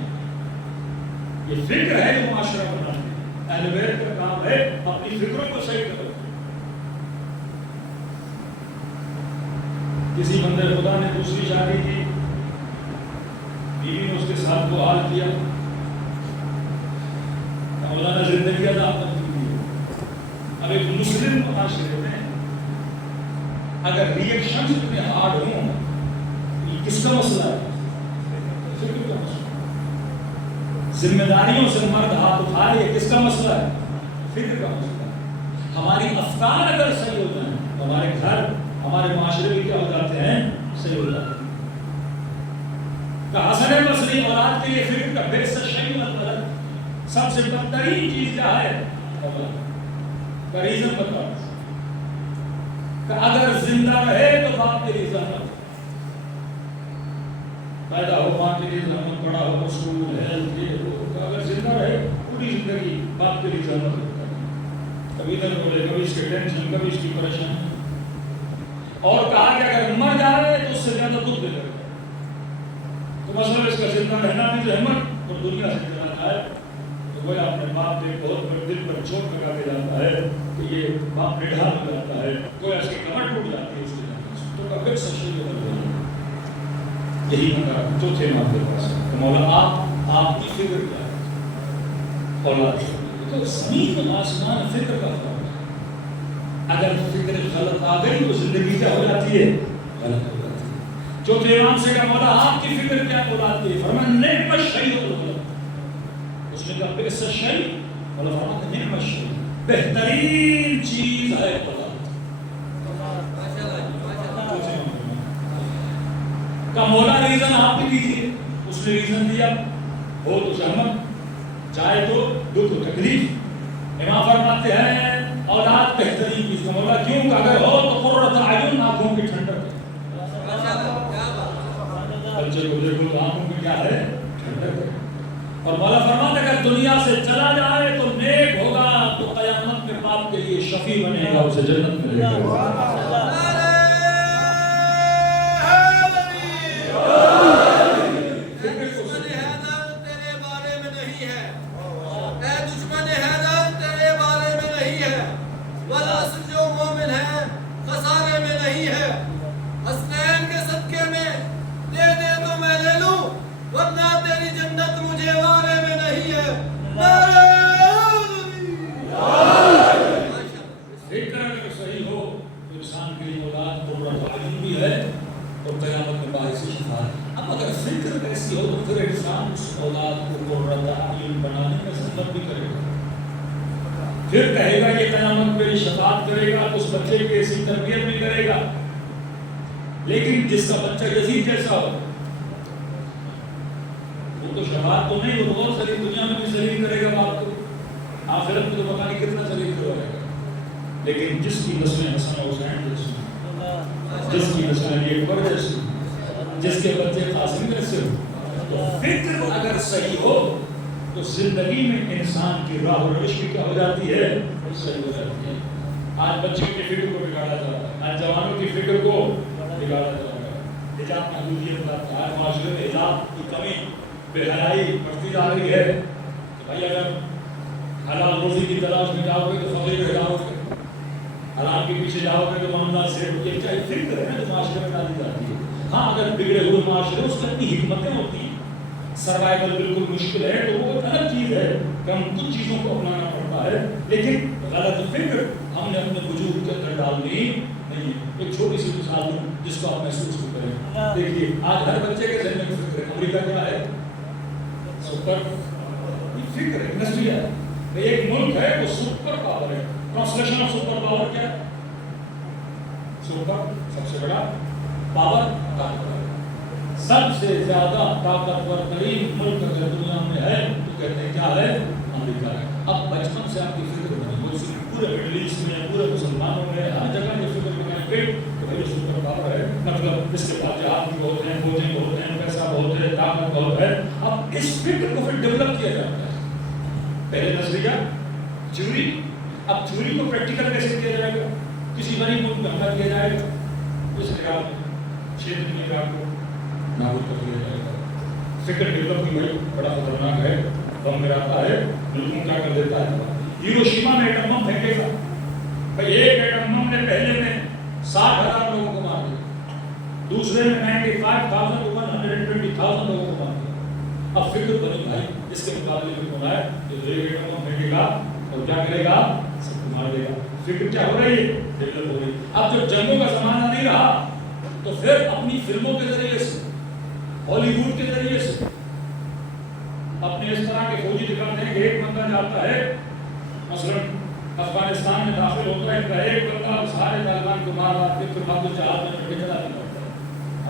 یہ فکر ہے جو معاشرہ بناتی ہے۔ اہل بیت کا کام ہے اپنی فکروں کو صحیح کرو۔ کسی بندے خدا نے دوسری شادی کی، بیوی نے اس کے ساتھ وہ حال کیا، مولانا زندگی عذاب بن چکی ہے۔ اب ایک مسلم معاشرے میں اگر ریئیکشن اتنے ہارڈ ہوں، یہ کس کا مسئلہ ہے؟ فکر کا مسئلہ۔ ذمہ داریوں سے مرد ہاتھ اٹھائے، یہ کس کا مسئلہ ہے؟ فکر کا مسئلہ ہے۔ ہماری افکار اگر صحیح ہو جائیں تو ہمارے گھر ہمارے معاشرے بھی کیا ہو جاتے ہیں؟ صحیح ہو جاتے ہیں۔ کہ حسن بصری اولاد کے لیے فکر کا بے شیء الغلط، سب سے بدترین چیز کیا ہے؟ اولاد کا ریزن بتاؤ کہ اگر زندہ رہے تو باپ کے لیے زحمت، پیدا ہو ماں کے لیے زحمت، بڑا ہو اسکول ہیلتھ یہ وہ، اگر زندہ رہے پوری زندگی باپ کے لیے زحمت ہوتا ہے، کبھی ادھر بولے، کبھی اس کے ٹینشن، کبھی اس کی پریشانی، اور کہا کہ اگر مر جائے تو اس سے زیادہ دکھ دے گا، تو مثلا اس کا زندہ رہنا بھی زحمت اور دنیا سے چلا جائے تو وہ اپنے باپ کے بہت بڑے دل پر چوٹ لگا کے جاتا ہے کہ یہ باپ نڈھا ہو جاتا ہے، کوئی ایسی کمر ٹوٹ جاتی ہے اس کے جانے تو کبھی سچی ہو جاتی ہے۔ یہی ہمارا چوتھے ماں کے پاس ہے، مولا آپ کی فکر کیا ہے؟ اولاد تو زمین و آسمان فکر کا فرق ہے، اگر فکر غلط آ گئی تو زندگی کیا ہو جاتی ہے؟ غلط ہو جاتی ہے۔ چوتھے امام سے کہا مولا آپ کی فکر کیا ہے اولاد کی؟ فرمایا نعم الشیء الغلط، اس نے کہا بئس الشیء، مولا فرمایا نعم الشیء، بہترین چیز ہے اولاد۔ کا مولا ریزن آپ بھی دیجیے، اس نے ریزن دیا، ہو تو زحمت، چاہے تو دکھ و تکلیف۔ امام فرماتے ہیں اولاد بہترین چیز کا مولا کیوں کہ اگر ہو تو قرۃ اعین، آنکھوں کی ٹھنڈک ہے، بچے کو دیکھو تو آنکھوں کی کیا ہے؟ ٹھنڈک ہے۔ اور مولا فرماتے اگر دنیا سے چلا جائے تو نیک ہوگا تو قیامت میں باپ کے لیے شفیع بنے گا، اسے جنت میں لے جائے گا۔ پھر کہے گا یہ قیامت میری شفاعت کرے گا، اس بچے کی ایسی تربیت بھی کرے گا۔ لیکن جس کا بچہ یزید جیسا ہو وہ تو شفاعت تو نہیں، وہ بہت ساری دنیا میں بھی ذلیل کرے گا باپ کو، آخرت میں تو پتہ نہیں کتنا ذلیل کرے گا۔ لیکن جس کی نسلیں حسن و حسین جیسی، جس کی نسلیں علی اکبر جیسی، جس کے بچے قاسم جیسے ہو، تو فکر اگر صحیح ہو تو زندگی میں انسان کی راہ و روش بھی کیا ہو جاتی ہے؟ صحیح ہو جاتی ہے۔ آج بچوں کی فکر کو بگاڑا جا رہا ہے، آج جوانوں کی فکر کو بگاڑا جا رہا ہے، حجاب محدودیت بتاتا ہے، آج معاشرے میں حجاب کی کمی، بے حیائی بڑھتی جا رہی ہے۔ تو بھائی اگر حلال روزی کی تلاش میں جاؤ گے تو فقیر رہ جاؤ گے، حرام کے پیچھے جاؤ گے تو معاملہ سے یہ چاہے فکر ہے نا جو معاشرے میں ڈالی جاتی ہے۔ ہاں اگر بگڑے ہوئے معاشرے اس میں اپنی حکمتیں ہوتی ہیں، سروائیول بالکل مشکل ہے تو وہ الگ چیز ہے کہ ہم کچھ چیزوں کو اپنانا پڑتا ہے، لیکن غلط فکر ہم نے اپنے وجود کے اندر ڈالنی نہیں۔ ایک چھوٹی سی مثال دوں جس کو آپ محسوس بھی کریں۔ دیکھیے آج ہر بچے کے ذہن میں فکر ہے، امریکہ کیا ہے؟ سپر فکر ہے، نظریہ ہے، ایک ملک ہے وہ سپر پاور ہے۔ ٹرانسلیشن آف سپر پاور کیا ہے؟ سپر سب سے بڑا، پاور طاقتور، سب سے زیادہ طاقتور ترین ملک اگر دنیا میں ہے تو کہتے ہیں کیا ہے؟ امریکہ ہے۔ اب بچپن سے آپ کی فکر بنی وہ پورے مڈل ایسٹ میں، پورے مسلمانوں میں ہر جگہ یہ فکر بنائی گئی کہ بھائی سپر پاور ہے، مطلب اس کے بعد جہاز بھی بہت ہیں، فوجیں بہت ہیں، پیسہ بہت ہے، طاقت بہت ہے۔ اب اس فکر کو پھر ڈیولپ کیا جاتا ہے، پہلے نظریہ تھیوری، اب تھیوری کو پریکٹیکل کیسے کیا جائے گا؟ کسی غریب ملک میں حملہ کیا جائے گا، اس عراق چھیتر میں عراق کو نابود کر دیا جائے گا۔ فکر ڈیولپ کی بھائی بڑا خطرناک ہے، بم گراتا ہے، ملکوں کیا کر دیتا ہے، ہیروشیما میں ایٹم بم پھینکے گا، بھائی ایک ایٹم بم نے پہلے میں 60,000 لوگوں کو مار دیا، دوسرے میں 95,000 کو 120,000 لوگوں کو مار دیا۔ اب فکر بنی بھائی اس کے مقابلے میں کون ہے جو ایک ایٹم بم پھینکے گا اور کیا کرے گا؟ سب کو مار دے گا۔ فکر کیا ہو رہی ہے؟ ڈیولپ ہو رہی ہے۔ اب جب جنگوں کا زمانہ نہیں رہا تو پھر اپنی فلموں کے ذریعے سے، ہالی ووڈ کے ذریعے سے اپنے اس طرح کے فوجی دکھاتے ہیں کہ ایک بندہ جاتا ہے مثلا افغانستان میں داخل ہوتا ہے، ایک بندہ سارے طالبان کو مار مار کے پھر واپس جہاز میں چڑھ کے چلا جاتا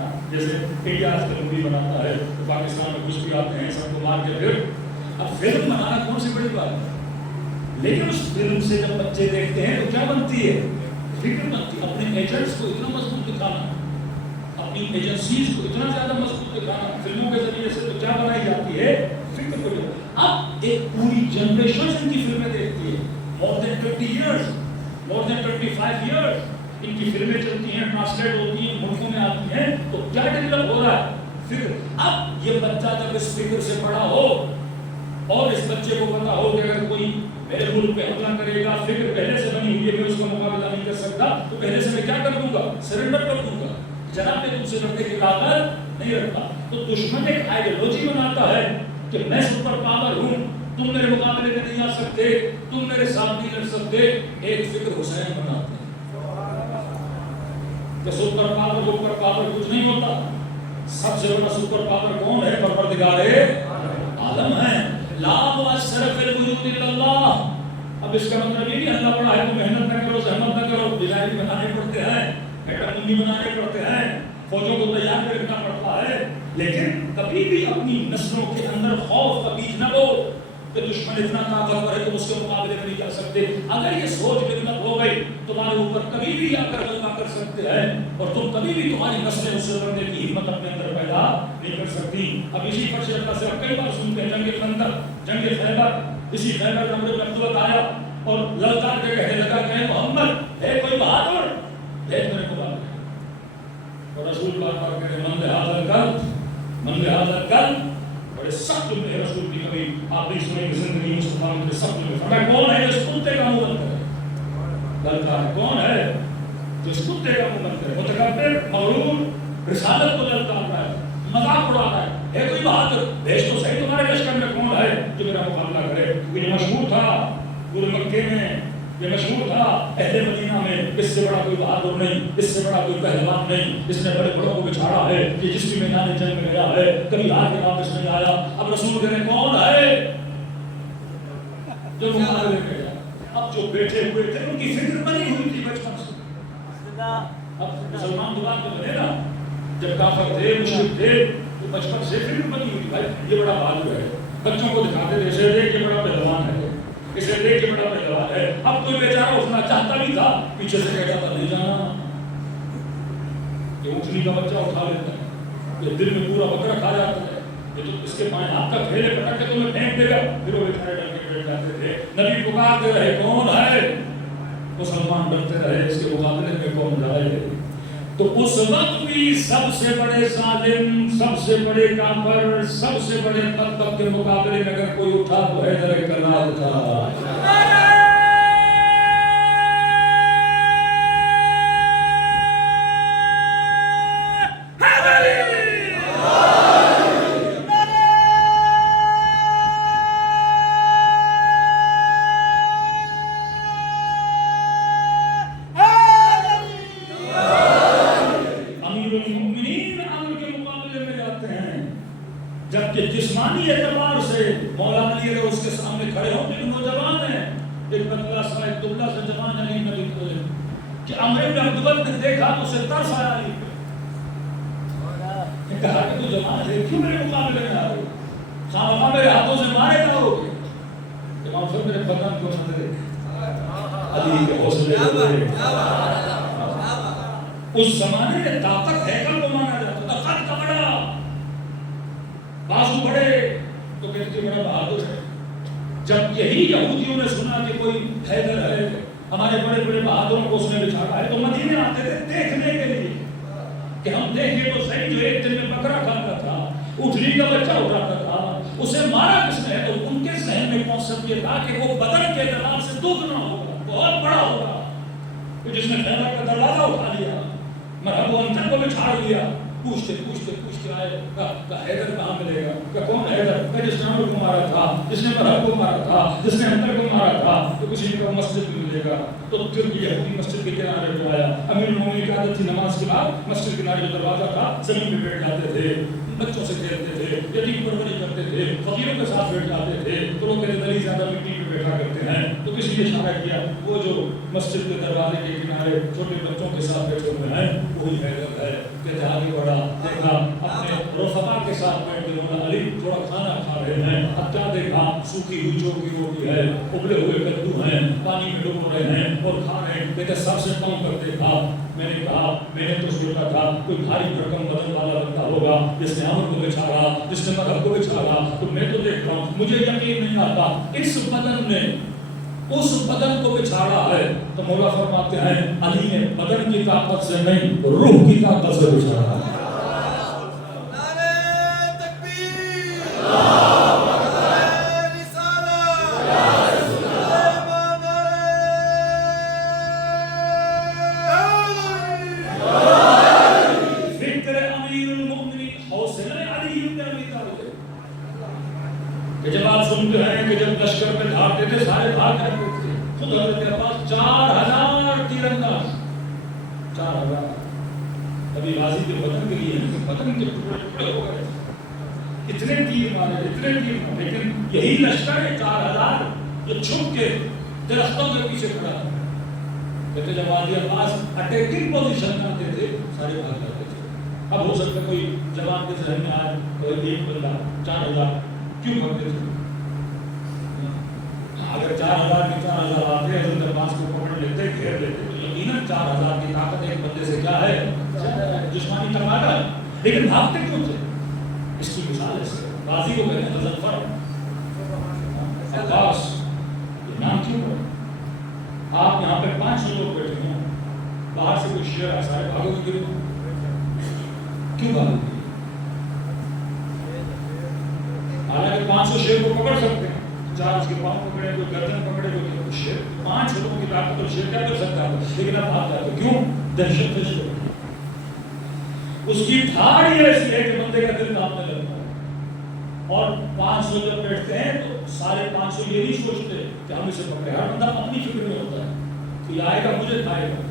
ہے۔ جیسے انڈیا آج کل مووی بناتا ہے تو پاکستان میں کچھ بھی آتے ہیں سب کو مار کے پھر اب فلم بنانا کون سی بڑی بات ہے، لیکن اس فلم سے جب بچے دیکھتے ہیں تو کیا بنتی ہے، فکر بنتی ہے. اپنے ایجنٹس کو اتنا مضبوط دکھانا، اپنی ایجنسیز کو اتنا زیادہ مضبوط دکھانا فلموں کے ذریعے سے، تو کیا بنائی جاتی ہے، فکر کو. اب ایک پوری جنریشن ان کی فلمیں دیکھتی ہے، more than 20 years, more than 25 years ان کی فلمیں چلتی ہیں، ٹرانسلیٹ ہوتی ہیں، ملکوں میں آتی ہیں. تو کیا ڈیولپ ہو رہا ہے فکر. اب یہ بچہ جب اس فکر سے بڑا ہو اور اس بچے کو پتا ہو کہ اگر کوئی میرے ملک پہ حملہ کرے گا، فکر پہلے سے بنی ہوئی ہے میں اس کا مقابلہ نہیں کر سکتا، تو پہلے سے میں کیا کر دوں گا، سرنڈر کر دوں گا، جناب میں تم سے لڑنے کی طاقت نہیں رکھتا. تو دشمن ایک آئیڈیالوجی بناتا ہے کہ میں سپر پاور ہوں، تم میرے مقابلے میں نہیں آ سکتے، تم میرے ساتھ نہیں لڑ سکتے. ایک فکر حسین بناتے ہیں کہ سپر پاور کچھ نہیں ہوتا، سب سے بڑا سپر پاور کون ہے، پروردگار عالم ہے. لا واشرف الوجود الا اللہ. اب اس کا مطلب یہ نہیں اللہ بڑا ہے تو محنت نہ کرو، زحمت نہ کرو، ڈیزائن بنانے پڑتے ہیں، پیٹرن بنانے پڑتے ہیں، فوجوں کو تیار کرنا پڑتا ہے. لیکن کبھی بھی اپنی نسلوں کے اندر خوف کا بیج نہ بو کہ دشمن اتنا طاقتور ہے کہ اس کے مقابلے میں نہیں جا سکتے. اگر یہ سوچ ڈیولپ ہو گئی تمہارے اوپر کبھی بھی آ کر غلبہ کر سکتے ہیں، اور تم کبھی بھی تمہاری نسلیں اس سے لڑنے کی ہمت اپنے اندر پیدا نہیں کر سکتی. اب اسی پر سے اللہ سے کئی بار سنتے ہیں جنگ خندق، جنگ خیبر. اسی خیبر میں مقتول آیا اور للکار کے کہنے لگا کہ محمد ہے کوئی بہادر، بھیج میرے کو. اور رسول بار بار کہتے من لحاظ القلب، من لحاظ القلب. بڑے سخت جملے ہیں رسول کی، کبھی آپ نے سنیں کہ زندگی مصطفیٰ میں سخت جملے فرمایا کون ہے جو اس کتے کا منہ بند کرے، للکار کون ہے جو اس کتے کا منہ بند کرے، متکبر مغرور رسالت کو للکار رہا ہے، مذاق اڑا رہا ہے کوئی بہادر، بھیج تو صحیح تمہارے لشکر میں کون ہے جو میرا مقابلہ کرے. یہ مشہور تھا پورے مکے میں، یہ مشہور تھا اہل مدینہ میں، اس سے بڑا کوئی بہادر نہیں، اس سے بڑا کوئی پہلوان نہیں، اس نے بڑے بڑوں کو بچھاڑا ہے کہ جس بھی میدان جنگ میں گیا ہے کبھی ہار کے واپس نہیں آیا. اب رسول کہتے ہیں کون ہے جو مقابلے میں گیا. اب جو بیٹھے ہوئے تھے ان کی فکر بنی ہوئی تھی بچپن سے. اب مسلمان دوبارہ تو بنے نا، جب کافر تھے مشرک تھے تو بچپن سے فکر بنی ہوئی تھی بھائی یہ بڑا بہادر ہے. بچوں کو دکھاتے تھے اسے دیکھ یہ بڑا پہلوان ہے، اسے دیکھ کے بڑا پہلوان ہے. اب کوئی بیچارہ اٹھنا چاہتا بھی تھا، پیچھے سے کہتا تھا نہیں جانا. یہ اٹھنی کا بچہ اٹھا لیتا ہے، یہ دل میں پورا بکرا کھا جاتا ہے، یہ تو اس کے پائیں آپ کا کھیلے پٹک کے تمہیں پھینک دے گا. پھر وہ بیچارے ڈر کے بیٹھ جاتے تھے. نبی پکارتے رہے کون ہے، مسلمان ڈرتے رہے اس کے مقابلے میں کون جائے. تو اس وقت بھی سب سے بڑے ظالم، سب سے بڑے کافر، سب سے بڑے بدبخت کے مقابلے میں اگر کوئی اٹھا تو حیدر کرار تھا. جبکہ جسمانی اعتبار سے مولا علی اگر اس کے سامنے کھڑے ہوں تو نوجوان ہیں، ایک پتلا سا ایک دبلا سا جوان علی نبی کو کہ عمر بن عبداللہ نے دیکھا تو اسے ترس آیا علی پہ. کہا کہ تو جوان ہے کیوں میرے مقابلے میں آ رہے ہو، خواہ میرے ہاتھوں سے مارے جاؤ گے. امام صاحب میرے بدن کو نہ دے علی کے حوصلے لگے. اس زمانے میں طاقت ہیکل کو مانا جاتا تھا، قد کا بڑا بازو بڑے تو کہتے تھے میرا بہادر ہے. جب یہی یہودیوں نے سنا کہ کوئی حیدر ہے، ہمارے بڑے بڑے بہادروں کو اس نے بچھاڑا ہے، تو مدینے آتے تھے دیکھنے کے لیے کہ ہم دیکھیں تو صحیح جو ایک دن میں بکرا کھاتا تھا، اٹھنی کا بچہ اٹھاتا تھا، اسے مارا کس نے. تو ان کے ذہن میں کانسیپٹ یہ تھا کہ وہ بدن کے اعتبار سے دگنا ہوگا، بہت بڑا ہوگا، جس نے خیبر کا دروازہ اٹھا لیا، مرحبا انتن کو بچھاڑ دیا. پوچھتے پوچھتے پوچھتے آئے کہ حیدر کہاں ملے گا، کہ کون حیدر، کہ جس نے عمر کو مارا تھا، جس نے مرحب کو مارا تھا، جس نے انتر کو مارا تھا. تو کسی نے کہا مسجد میں ملے گا. تو پھر یہودی مسجد کے کنارے پہ آیا. امیر المومنین کی عادت تھی نماز کے بعد مسجد کے کنارے جو دروازہ تھا زمین پہ بیٹھ جاتے تھے، بچوں سے کھیلتے تھے، یتیم پروری کرتے تھے، فقیروں کے ساتھ بیٹھ جاتے تھے. تو لوگ کہتے تھے زیادہ مٹی پہ بیٹھا کرتے ہیں. تو کس لیے اشارہ کیا؟ وہ جو مسجد کے دروازے کے کنارے چھوٹے بچوں کے ساتھ بیٹھے ہوئے ہیں وہی حیدر ہے. کہتے آگے بڑھا دیکھا اپنے رفقا کے ساتھ بیٹھ کے مولا علی تھوڑا کھانا کھا رہے ہیں. اب کیا دیکھا؟ سوکھی ہوئی چوکی روٹی ہے, ابلے ہوئے کدو ہیں, پانی میں ڈبو رہے ہیں اور کھا رہے ہیں. کہتے سب سے کم کر دیکھا. میں نے کہا میں نے تو سوچا تھا کوئی بھاری بھرکم بدن والا بندہ ہوگا جس نے عمر کو بچھاڑا, جس نے مذہب کو بچھاڑا. تو میں تو دیکھ رہا ہوں, مجھے یقین نہیں آتا اس بدن نے اس بدن کو بچھاڑا ہے. تو مولا فرماتے ہیں علی نے بدن کی طاقت سے نہیں روح کی طاقت سے بچھاڑا. کہ جب آپ سنتے ہیں کہ جب لشکر میں دھاڑتے تھے سارے بھاگ کرتے تھے. خود حضرت عباس 4000 تیرنداز 4000 ابھی غازی کے بدن کے لیے بدن کے ٹکڑے ہو گئے اتنے تیر مارے لیکن یہی لشکر ہے 4000 جو چھپ کے درختوں کے پیچھے کھڑا تھا. کہتے جب غازی عباس اٹیکنگ پوزیشن میں آتے تھے سارے بھاگ جاتے تھے. اب ہو سکتا ہے کوئی جوان کے ذہن میں آئے کوئی ایک بندہ 4000 کیوں بھاگتے تھے؟ اگر 4000 کے 4000 آتے حضرت عباس کو پکڑ لیتے گھیر لیتے تو یقیناً 4000 کی طاقت ایک بندے سے کیا ہے جسمانی ٹماٹر. لیکن بھاگتے کیوں تھے؟ اس کی مثال ہے غازی کو کہتے ہیں مظفر عباس. یہ نام کیوں ہے؟ آپ یہاں پہ 500 لوگ بیٹھے ہیں, باہر سے کوئی شیر ایسا ہے بھاگو گے کیوں بھاگو گے؟ حالانکہ 500 شیر کو پکڑ سکتے ہیں, 4 اس کے پاؤں پکڑے, کوئی گردن پکڑے, کوئی شیر. 5 لوگوں کی طاقت اور شیر کیا کر سکتا ہے؟ لیکن آپ بھاگ جاتے کیوں؟ دہشت. اس کی دھاڑ ہی ایسی ہے کہ بندے کا دل کانپنے لگتا ہے. اور 500 جب بیٹھتے ہیں تو سارے 500 یہ نہیں سوچتے کہ ہم اسے پکڑے. ہر بندہ اپنی فکر میں ہوتا ہے کہ آئے گا مجھے کھائے گا.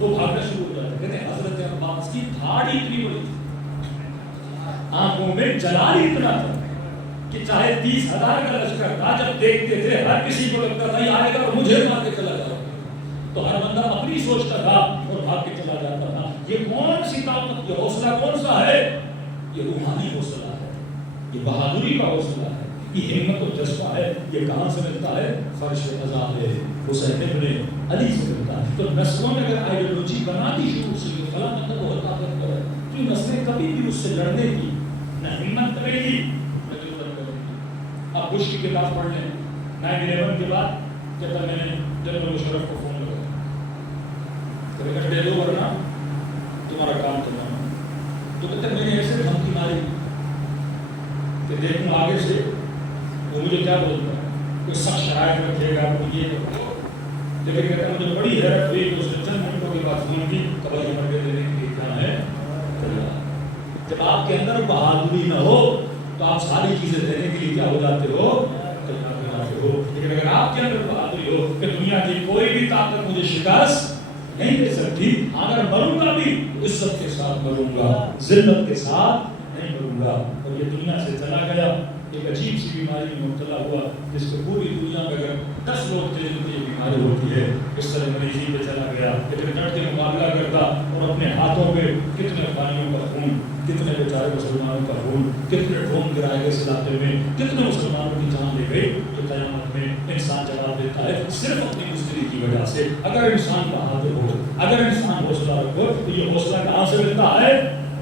وہ بھاگنا شروع ہو جاتا ہے. کہتے ہیں حضرت عباس کی دھاڑ ہی اتنی بڑی تھی, آنکھوں میں جلال ہی اتنا تھا کہ چاہے 30,000 کا لشکر تھا, جب دیکھتے تھے ہر کسی کو لگتا تھا یہ آئے گا اور مجھے مار کے چلا جائے گا. تو ہر بندہ اپنی سوچتا تھا اور بھاگ کے چلا جاتا تھا. یہ کون سی طاقت, یہ حوصلہ کون سا ہے؟ یہ روحانی حوصلہ ہے, یہ بہادری کا حوصلہ ہے, یہ ہمت و جذبہ ہے. یہ کہاں سے ملتا ہے؟ فرش قضا ہے حسین ابن علی سے ملتا ہے. تو نسلوں نے اگر آئیڈیالوجی بنا دی شروع سے کہ فلاں بندہ بہت طاقتور ہے, تو نسلیں کبھی بھی اس سے لڑنے کی نہ ہمت کرے گی. آپ بش کی کتاب پڑھ لیں 9/11 کے بعد کہتا میں نے جنرل مشرف کو فون لگایا, ٹکٹ دے دو ورنہ تمہارا کام تمہارا. تو کہتے میں نے ایسے دھمکی ماری کہ دیکھوں آگے سے وہ مجھے کیا بولتا ہے, کوئی سخت شرائط رکھے گا کوئی یہ. لیکن کہتا مجھے بڑی حیرت ہوئی کہ اس نے چند منٹوں کے بعد فون کی قبض مرکے دینے کے لیے جانا ہے. جب آپ کے اندر بہادری نہ ہو تو آپ ساری چیزیں دینے کے لیے کیا ہو جاتے ہو؟ لیکن اگر آپ کے اندر بہادری ہو کہ دنیا کی کوئی بھی طاقت مجھے شکست نہیں دے سکتی, اگر مروں گا بھی عزت کے ساتھ مروں گا, ذلت کے ساتھ نہیں مروں گا. اور یہ دنیا سے چلا گیا, ایک عجیب سی بیماری میں مبتلا ہوا جس کو پوری دنیا میں اگر 10 لوگ تھے جن کو یہ بیماری ہوتی ہے, اس طرح مریضی پہ چلا گیا. لیکن ڈٹ کے مقابلہ کرتا اور اپنے ہاتھوں پہ کتنے پانیوں کا خون, کتنے بیچارے مسلمانوں کا خون, کتنے ڈھون گرائے گئے اس علاقے میں, کتنے مسلمانوں کی جان لے گئی. تو قیامت میں انسان جواب دیتا ہے صرف اپنی مستری کی وجہ سے. اگر انسان بہادر ہو, اگر انسان حوصلہ رکھو, تو یہ حوصلہ کہاں سے ملتا ہے؟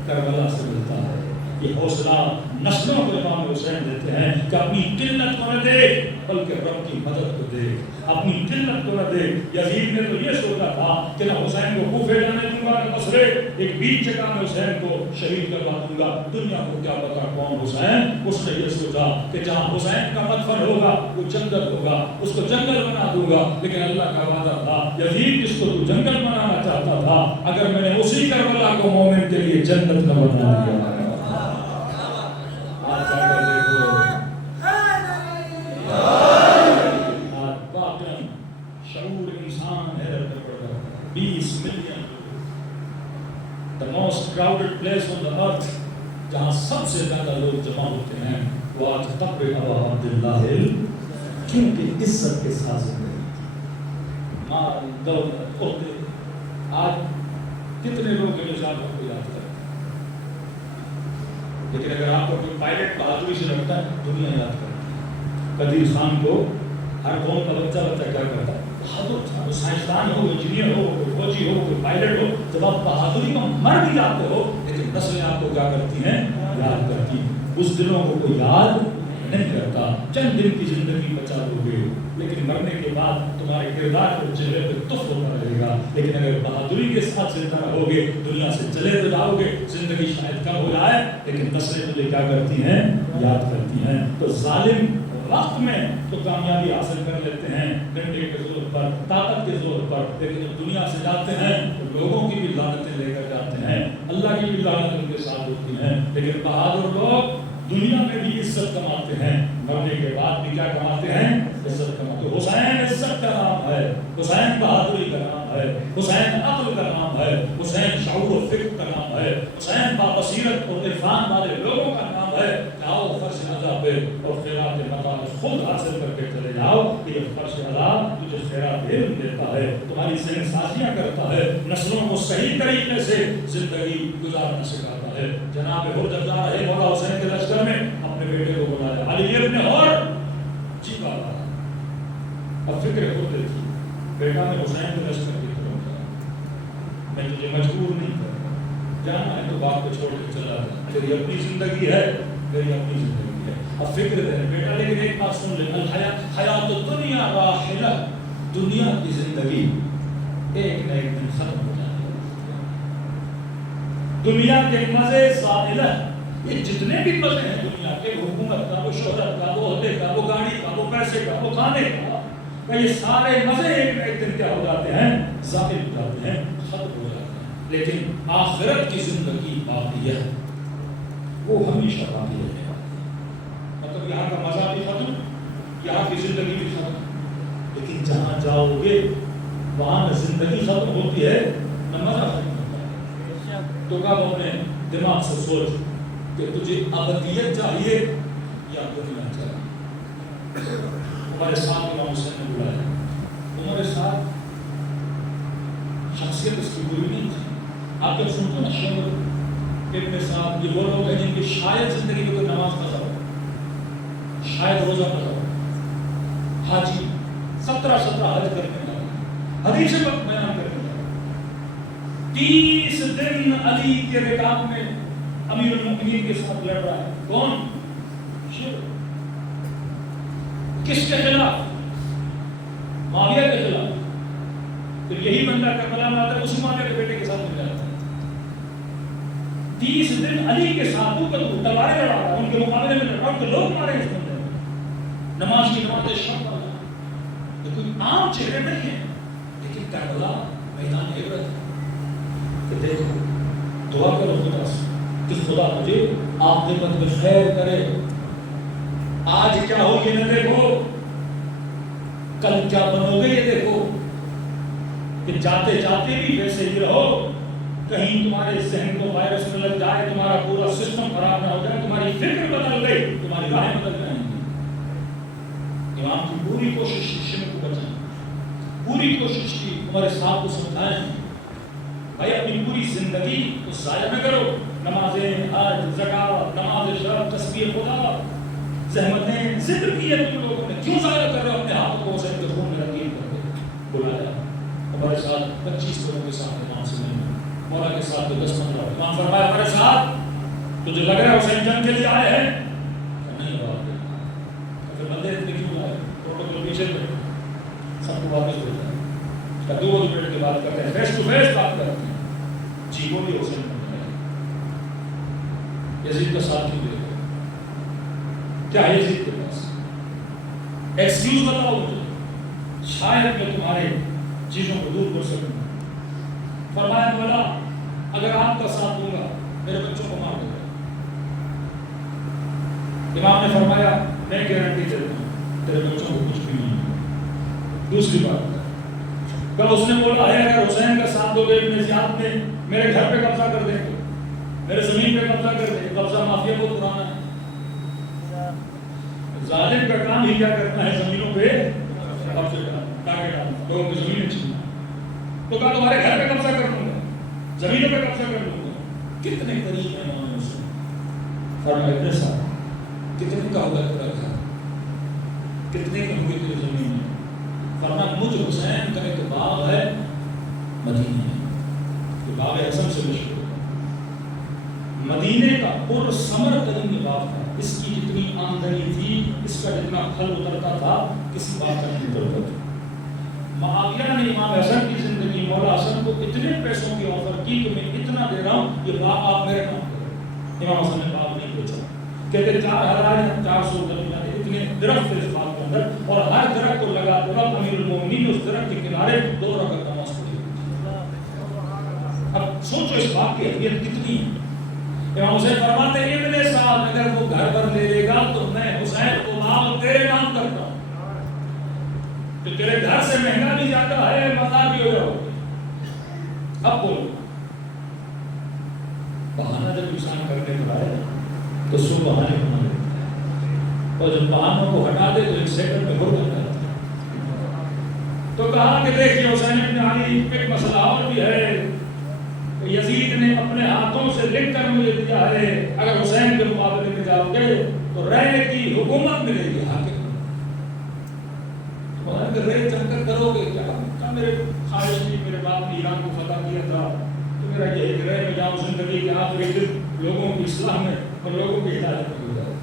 کربلا سے ملتا ہے. یہ حوصلہ نسلوں کو امام حسین دیتے ہیں کہ اپنی قلت کو نہ دیکھ بلکہ رب کی مدد کو دیکھ. اپنی قلت کو نہ دیکھ. یزید نے تو یہ سوچا تھا کہ نہ حسین کو کوفے جانے دوں گا نہ بصرے, ایک بیچ جگہ میں حسین کو شہید کروا دوں گا. دنیا کو کیا پتا کون حسین. اس نے یہ سوچا کہ جہاں حسین کا مدفن ہوگا وہ جنگل ہوگا, اس کو جنگل بنا دوں گا. لیکن اللہ کا وعدہ تھا یزید جس کو تو جنگل بنانا چاہتا تھا, اگر میں نے اسی کربلا کو مومن کے لیے جنت نہ بنا دیا. crowded place on the earth جہاں سب سے زیادہ لوگ جمع ہوتے ہیں وہ آج قبر ابا عبداللہ کیونکہ عزت کے ساتھ زندگی. مال دولت عہدے، آج کتنے لوگ ہیں جو ظالموں کو یاد کرتے ہیں، لیکن اگر آپ کو کوئی پائلٹ بہادری سے لگتا ہے دنیا یاد کرتی ہے۔ قدیر خان کو ہر قوم کا بچہ کیا کرتا ہے؟ بہادر تھا، وہ سائنسدان ہو، انجینئر ہو، کوئی فوجی ہو، کوئی پائلٹ ہو، جب آپ بہادری میں مر بھی جاتے ہو لیکن نسلیں آپ کو کیا کرتی ہیں؟ یاد کرتی ہیں۔ اس دنوں کو کوئی یاد نہیں کرتا، چند دن کی زندگی بچا دو گے لیکن مرنے کے بعد تمہارے کردار کو چہرے پہ تف ہوتا رہے گا، لیکن اگر بہادری کے ساتھ زندہ رہو گے دنیا سے چلے تو جاؤ گے، زندگی شاید کم ہو جائے لیکن نسلیں تجھے کیا کرتی ہیں؟ یاد کرتی ہیں۔ تو ظالم وقت میں تو کامیابی حاصل کر لیتے ہیں ڈنڈے کے زور پر، طاقت کے زور پر، لیکن جب دنیا سے جاتے ہیں تو لوگوں کی بھی لعنتیں لے کر جاتے ہیں، اللہ کی بھی لعنت ان کے ساتھ ہوتی ہیں۔ لیکن بہادر لوگ دنیا میں بھی عزت کماتے ہیں، مرنے کے بعد بھی کیا کماتے ہیں؟ عزت کماتے ہیں۔ حسین عزت کا نام ہے، حسین بہادری کا نام ہے، حسین عقل کا نام ہے، حسین شعور و فکر کا نام ہے، حسین بابصیرت اور عرفان والے لوگوں کا نام ہے۔ آؤ فرش ادا پہ اور خیرات مقام خود حاصل کر کے چلے جاؤ کہ یہ فرش ادا تجھے خیرات علم دیتا ہے، تمہاری ذہن سازیاں کرتا ہے، نسلوں کو صحیح طریقے سے زندگی گزارنا سکھاتا ہے۔ جناب حجت ہے مولا حسین کے لشکر میں اپنے بیٹے کو بلایا، علی ابن اور جی بابا، اب فکر خود دیکھی، بیٹا میں حسین کے لشکر کی طرف گیا، میں تجھے مجبور نہیں کرتا، جانا ہے تو باپ کو چھوڑ کے چلا جا، تیری اپنی زندگی ہے، میری اپنی زندگی ہے۔ اب فکر دے بیٹا، لیکن ایک بات سن لے، حیات الدنیا راحلہ، دنیا کی زندگی ایک نہ ایک دن ختم ہو جائے گی، دنیا کے مزے زائلہ، یہ جتنے بھی مزے ہیں دنیا کے، حکومت کا، وہ شہرت کا، وہ عہدے کا، وہ گاڑی کا، وہ پیسے کا، وہ کھانے کا، یہ سارے مزے ایک نہ ایک دن کیا ہو جاتے ہیں؟ زائل ہو جاتے ہیں، ختم ہو جاتے ہیں، لیکن آخرت کی زندگی باقی ہے، وہ ہمیشہ باقی رہے گا۔ مطلب یہاں کا مزہ بھی ختم، یہاں کی زندگی بھی ختم، لیکن جہاں جاؤ گے وہاں نہ زندگی ختم ہوتی ہے نہ مزہ ختم ہوتا ہے۔ تو کب اپنے دماغ سے سوچ کہ تجھے ابدیت چاہیے یا دنیا چاہیے۔ ہمارے ساتھ امام حسین نے بلایا، ہمارے ساتھ شخصیت اس کی بری نہیں تھی۔ آپ جب سنتے ہیں شعر ابن سعد، یہ وہ لوگ ہیں جن کی شاید زندگی میں کوئی نماز قضا ہو، شاید روزہ قضا ہو، حاجی 17 حج کرنے کا حدیث وقت بیان کرنے کا، 30 دن علی کے رکاب میں امیر المؤمنین کے ساتھ لڑ رہا ہے، کون؟ شیخ، کس کے خلاف؟ معاویہ کے خلاف۔ پھر یہی بندہ کربلا میں آتا ہے، اسی معاویہ کے بیٹے کے ساتھ مل جاتا ہے، 30 دن علی کے ساتھ تو تلواریں لڑا رہا ہے، ان کے مقابلے میں لڑ رہا ہے، ان کے لوگ مارے اس بندے نے، نماز کی نماز شب پڑھ رہا ہے، یہ کوئی عام چہرے نہیں ہے، لیکن کربلا میدان عبرت ہے کہ دیکھو، دعا کرو خدا سے کہ خدا مجھے عاقبت میں خیر کرے، آج کیا ہو یہ نہ دیکھو، کل کیا بنو گے یہ دیکھو، کہ جاتے جاتے بھی ویسے ہی رہو، کہیں تمہارے ذہن کو وائرس میں لگ جائے، تمہارا پورا سسٹم خراب نہ ہو جائے، تمہاری فکر بدل گئی، تمہاری راہیں بدل جائیں گی۔ امام کی پوری کوشش کی شمع کو بچائیں، پوری کوشش کی تمہارے ساتھ کو سمجھائیں، بھائی اپنی پوری زندگی کو ضائع نہ کرو، نمازیں، حج، زکات، نماز شرف، تسبیح خدا، زحمتیں ذکر کی ہے تم لوگوں نے، کیوں ضائع کر رہے ہو اپنے ہاتھوں کو حسین کے خون میں رنگین کر کے؟ بلایا ہمارے ساتھ 25 لوگوں کے ساتھ امام سے نہیں، مولا کے ساتھ تو 10-15، امام فرمایا ہمارے ساتھ تجھے لگ رہا ہے حسین جنگ کے لیے آئے ہیں؟ نہیں بات ہے، پھر بندے اتنے کیوں آئے؟ پروٹوکول پیچھے پہ سب کو واپس بھیجا ہے، دو بیٹھ کے بات کرتے ہیں، فیس ٹو فیس بات کرتے ہیں، جی وہ بھی حسین بن گئے، یزید کا ساتھ کیوں دے گئے؟ کیا ہے یزید کے پاس؟ ایکسکیوز بتاؤ مجھے، شاید میں تمہارے چیزوں کو دور کر سکوں۔ فرمایا مولا اگر آپ کا ساتھ دوں گا میرے بچوں کو مار دے گا۔ امام نے فرمایا میں گارنٹی دیتا ہوں تیرے بچوں کو کچھ بھی نہیں ہوگا۔ دوسری بات کل اس نے بولا ہے اگر حسین کا ساتھ دو گے ابن زیاد نے میرے گھر پہ قبضہ کر دیں گے، میرے زمین پہ قبضہ کر دیں گے، قبضہ مافیا بہت پرانا ہے، ظالم کا کام ہی کیا کرنا ہے؟ زمینوں پہ قبضہ کرنا۔ لوگوں کی زمینیں چھیننا. تو کہا تمہارے گھر پہ قبضہ کر لوں گا, زمینوں پہ قبضہ کر لوں گا. کتنے قریب ہیں امام حسین. فرمایا ابن صاحب کتنے کا ہوگا تیرا گھر, کتنے کی ہوگی تیری زمین ہے. فرمایا مجھ حسین کا ایک باغ ہے مدینے میں, یہ باغ حسن سے مشہور ہے, مدینے کا پر ثمر ترین باغ تھا. اس کی جتنی آمدنی تھی, اس کا جتنا پھل اترتا تھا, کسی بات کا نہیں اترتا تھا. معاویہ نے امام حسن کی زندگی مولا حسن کو اتنے پیسوں کی آفر کی کہ میں اتنا دے رہا ہوں, یہ باغ آپ میرے نام کریں. امام حسن نے باغ نہیں بیچا, کہتے 4,400 درمیان اتنے درخت تھے اس باغ کے اندر, اور ہر درخت کو لگاتے وقت امیر المومنین اس درخت کے کنارے 2 رکعت نماز پڑھی. اب سوچو اس باغ کی اہمیت کتنی ہے. امام حسین فرماتے ہیں ابن صاحب اگر وہ گھر پر لے لے گا تو میں حسین کو باغ تیرے نام کرتا ہوں, تو تیرے گھر سے مہنگا بھی زیادہ ہے, مزہ بھی ہو جاؤ. اب بولو, بہانہ جب انسان کرنے کو آئے تو سو بہانے بنا لیتا ہے, اور جب بہانوں کو ہٹا دے تو 1 سیکنڈ میں ہو جاتا ہے. تو کہا کہ دیکھیے حسین ابن علی ایک مسئلہ اور بھی ہے, یزید نے اپنے ہاتھوں سے لکھ کر مجھے دیا ہے, اگر حسین کے مقابلے میں جاؤ گے تو رے کی حکومت ملے گی. حاکم کہ رے چل کر کرو گے کیا, میرے خواہش تھی, میرے باپ نے ایران کو فتح کیا تھا, تو میرا یہ ہے کہ رے میں جاؤں زندگی کے آخری دن لوگوں کی اصلاح میں اور لوگوں کی ہدایت میں ہو جائے.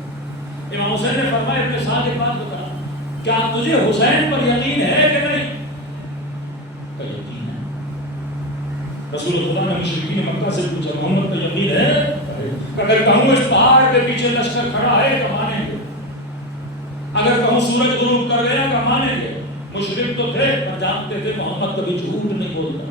امام حسین نے فرمایا اپنے ساتھ ایک بات بتا, کیا تجھے حسین پر یقین ہے کہ نہیں؟ کہ یقین ہے. رسول خدا نے مشرکین مکہ سے پوچھا محمد پر یقین ہے؟ اگر کہوں اس پہاڑ کے پیچھے لشکر کھڑا ہے تو مانیں گے, اگر کہوں سورج غروب کر گیا تو مانیں گے. مشرک تو تھے پر جانتے تھے محمد کبھی جھوٹ نہیں بولتا,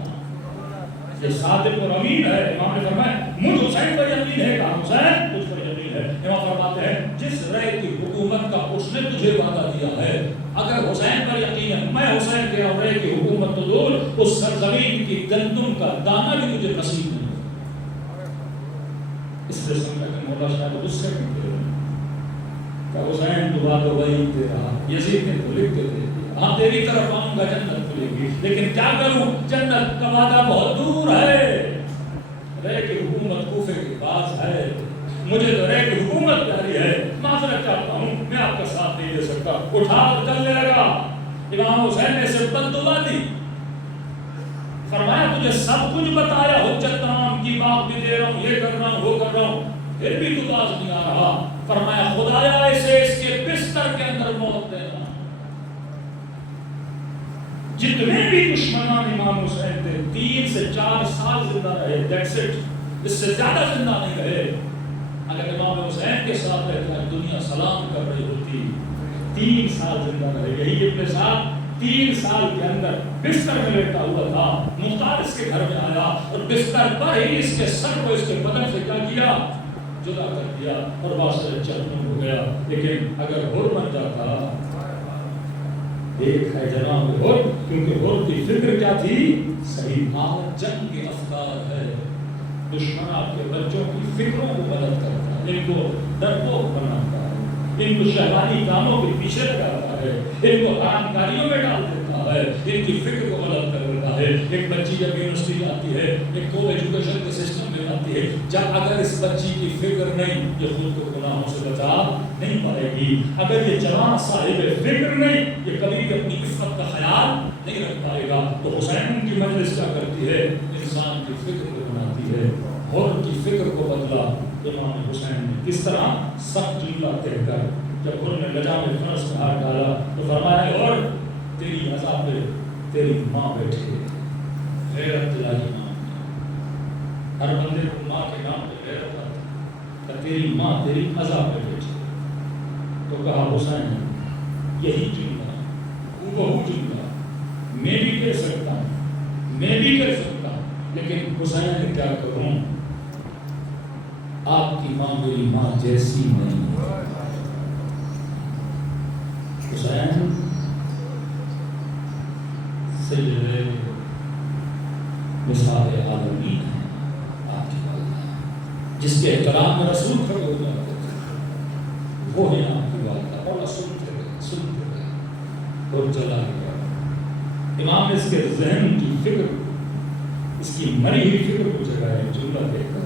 یہ صادق اور امین ہے. امام نے فرمایا مجھ حسین پر یقین ہے, کہا حسین تجھ پر یقین ہے. امام فرماتے ہیں جس رے کی حکومت کا اس نے تجھے وعدہ دیا ہے, اگر حسین پر یقین ہے, میں حسین کے اور رے کی حکومت تو دور, اس سرزمین کی گندم کا دانہ بھی مجھے نصیب نہیں. اس لیے سمجھا کہ مولا شاید غصے میں تھے کہ حسین دعا تو وہی تیرا, یزید نے تو لکھتے تھے ہاں تیری طرف آؤں گا جنت کھلے گی, لیکن کیا کروں جنت کا وعدہ بہت دور ہے. رے کی حکومت کوفے کے پاس ہے, مجھے تو رے کی حکومت پیاری ہے, معذرت چاہتا ہوں میں آپ کا ساتھ نہیں دے سکتا. اٹھا کر چلنے لگا. امام حسین نے اسے بددعا دی, فرمایا تجھے سب کچھ بتایا, حجت تمام کی بات بھی دے رہا ہوں, یہ کر رہا ہوں وہ کر رہا ہوں, پھر بھی تو باز نہیں آ رہا. فرمایا خدایا اسے اس کے بستر کے اندر موت دینا. جتنے بھی دشمنان امام حسین تھے 3 سے 4 سال زندہ رہے, دیٹس اٹ, اس سے زیادہ زندہ نہیں رہے. اگر امام حسین کے ساتھ رہتا دنیا سلام کر رہی ہوتی. 3 سال زندہ رہے. یہی ابن صاحب 3 سال کے اندر بستر میں لیٹا ہوا تھا, مختار اس کے گھر میں آیا اور بستر پر ہی اس کے سر کو اس کے بدن سے کیا کیا, جدا کر دیا اور واسطے چلن ہو گیا. لیکن اگر ہر بن جاتا, ایک ہے جناب ہر, کیونکہ ہر کی فکر کیا تھی, صحیح آمد جنگ کے افکار ہے. دشمن آپ کے بچوں کی فکروں کو غلط کرتا ہے, ان کو ڈرپوک بناتا ہے, ان کو شہوانی کاموں کے پیچھے لگاتا ہے, ان کو حرام کاریوں میں ڈال دیتا ہے, ان کی فکر کو غلط کر دیتا ہے. ایک بچی جب یونیورسٹی جاتی ہے, ایک کو ایجوکیشن کے سسٹم میں جاتی ہے, جب اگر اس بچی کی فکر نہیں, یہ خود کو گناہوں سے بچا نہیں پائے گی. اگر یہ جوان صاحب فکر نہیں, یہ کبھی بھی اپنی عفت کا خیال نہیں رکھ پائے گا. تو حسین کی مجلس کیا کرتی ہے, انسان کی فکر کو بناتی ہے. ہر کی فکر کو بدلا امام حسین نے. کس طرح سخت جملہ کہہ کر جب ہر نے لجام فرس میں ہاتھ ڈالا تو فرمایا اور تیری عذاب پہ تیری ماں بیٹھے. غیرت دلائی ماں, ہر بندے کو ماں کے نام پہ غیرت آتی کہ تیری ماں تیری عذاب پہ بیٹھے. تو کہا حسین یہی جملہ وہ جملہ میں بھی کہہ سکتا ہوں, میں بھی کہہ سکتا ہوں, لیکن حسین نے کیا کروں, آپ کی ماں میری ماں جیسی نہیں ہے. حسین سیدے مثال عالمین ہے آپ کی والدہ, جس کے احترام میں رسول کھڑے ہو جاتے تھے, وہ ہے آپ کی والدہ. اور سنتے رہے اور چلا گیا. امام نے اس کے ذہن کی فکر، اس کی مری ہوئی فکر کو جگایا، جملہ دیکھ کر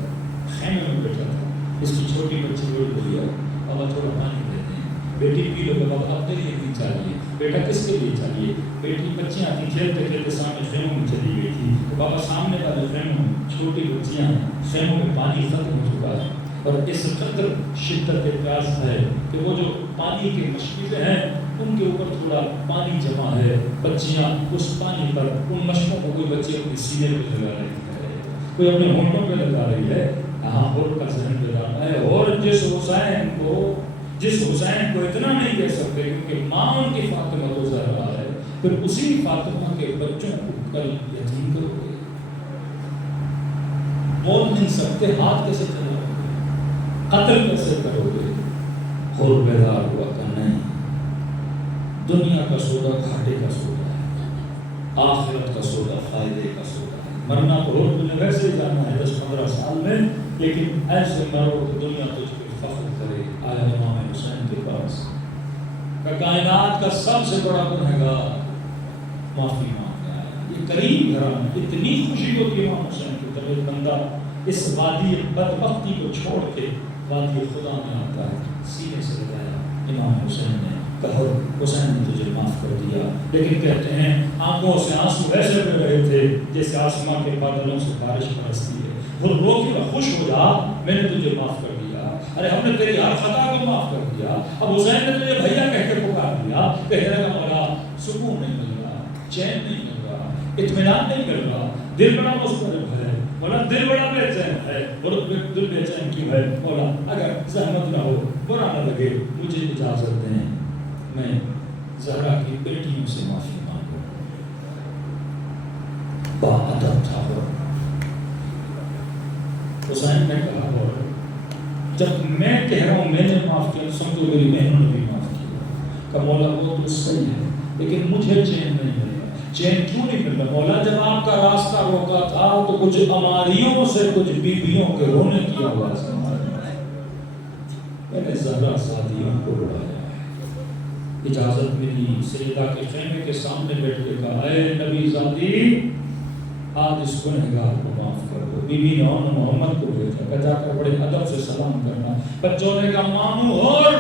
خیمے میں بیٹھا تھا، اس کی چھوٹی بچی بول رہی ہے ابا تھوڑا پانی دیتے ہیں، بیٹی پی لو بابا آپ کے لیے نہیں چاہیے، بیٹا کس کے لیے چاہیے، بیٹی بچیاں تھیں کھیلتے کھیلتے سامنے خیموں میں چلی گئی تھی، تو بابا سامنے والے خیموں میں چھوٹی بچیاں ہیں، خیموں میں پانی ختم ہو چکا ہے، اور اس قدر شدت پیاس ہے کہ وہ جو پانی کے مشکلیں ہیں ان کے اوپر تھوڑا پانی جمع ہے، بچیاں اس پانی پر ان مشقوں کو کوئی بچے اپنے سینے پہ لگا رہی ہے، کوئی اپنے ہونٹوں پہ لگا رہی ہے، ہاں اور کا ذہن پہ لانا ہے، اور جس حسین کو اتنا نہیں کہہ سکتے کیونکہ ماں ان کی فاطمہ تو زہرا ہے، پھر اسی فاطمہ کے بچوں کو کل یتیم کرو گے، بول نہیں سکتے، ہاتھ کیسے چلاؤ گے، قتل کیسے کرو گے، اور بیدار ہوا کہ نہیں، دنیا کا سودا گھاٹے کا سودا ہے، آخرت کا سودا فائدے کا سودا ہے، مرنا تو ہو تمہیں ویسے ہی جانا ہے 10-15 سال میں، لیکن ایسے مرو کہ دنیا تجھ پہ فخر کرے۔ آیا امام حسین کے پاس کہ کائنات کا سب سے بڑا گنہگار معافی مانگنے آیا، یہ کریم گھرانہ، اتنی خوشی ہوتی ہے امام حسین کی طرف ایک بندہ اس وادی بدبختی کو چھوڑ کے وادی خدا میں آتا ہے، سینے سے لگایا امام حسین نے، کہو حسین نے تجھے معاف کر دیا، لیکن کہتے ہیں آنکھوں سے آنسو ایسے بہ رہے تھے جیسے آسمان کے بادلوں سے بارش برستی ہے، وہ رو کے خوش ہو جا میں نے تجھے معاف کر دیا، ارے ہم نے تیری ہر خطا کو معاف کر دیا، اب حسین نے تجھے بھیا کہہ کے پکار دیا، کہنے لگا مولا سکون نہیں مل رہا، چین نہیں مل رہا، اطمینان نہیں مل رہا، دل بڑا مضطرب ہے مولا، دل بڑا بے چین ہے، اور دل بے چین کیوں ہے مولا، اگر زحمت نہ ہو برا نہ لگے مجھے اجازت دیں میں زہرا کی بیٹیوں سے معافی مانگوں۔ باادب تھا وہ حسین نے کہا، اور جب میں کہہ رہا ہوں میں نے معاف کیا سمجھو میری بہنوں نے بھی معاف کیا، کہ مولا وہ تو صحیح ہے لیکن مجھے چین نہیں مل رہا، چین کیوں نہیں مل رہا مولا، جب آپ کا راستہ روکا تھا تو کچھ اماریوں سے کچھ بیویوں کے رونے کی آواز میں نے زہرا زادیوں کو بلایا، اجازت ملی، سیدہ کے خیمے کے سامنے بیٹھ کے کہا اے نبی زادی آج اس گنہگار کو معاف کر دو، بی بی نے محمد کو بھیجا کہ جا کر بڑے ادب سے سلام کرنا، بچوں نے کہا مامو اور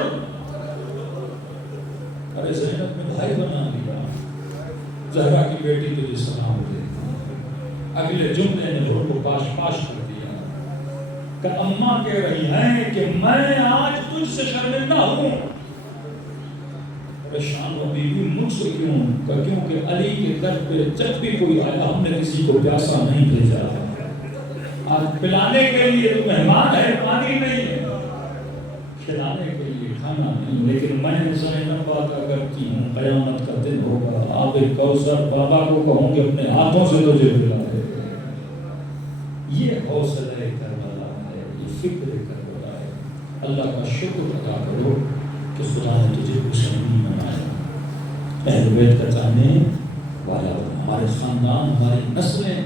ارے زینب میں بھائی بنا دیا، زہرا کی بیٹی تجھے سلام دے، اگلے جملے نے ہر کو پاش پاش کر دیا کہ اماں کہہ رہی ہیں کہ میں آج تجھ سے شرمندہ ہوں، پریشان ہو بیوی مجھ سے کیوں، کیونکہ علی کے در پہ جب بھی کوئی آیا ہم نے کسی کو پیاسا نہیں بھیجا، آج پلانے کے لیے تو مہمان ہے، پانی نہیں ہے، کھلانے کے لیے کھانا نہیں، لیکن میں زینب بات کرتی ہوں قیامت کا دن ہوگا آب کوثر بابا کو کہوں گے اپنے ہاتھوں سے تجھے پلا دے، یہ حوصلہ کربلا ہے، یہ فکر کربلا ہے، اللہ کا شکر ادا کرو کہ خدا نے تجھے حسینی بنایا، اہل بیت کا چاہنے والا، ہمارے خاندان ہماری نسلیں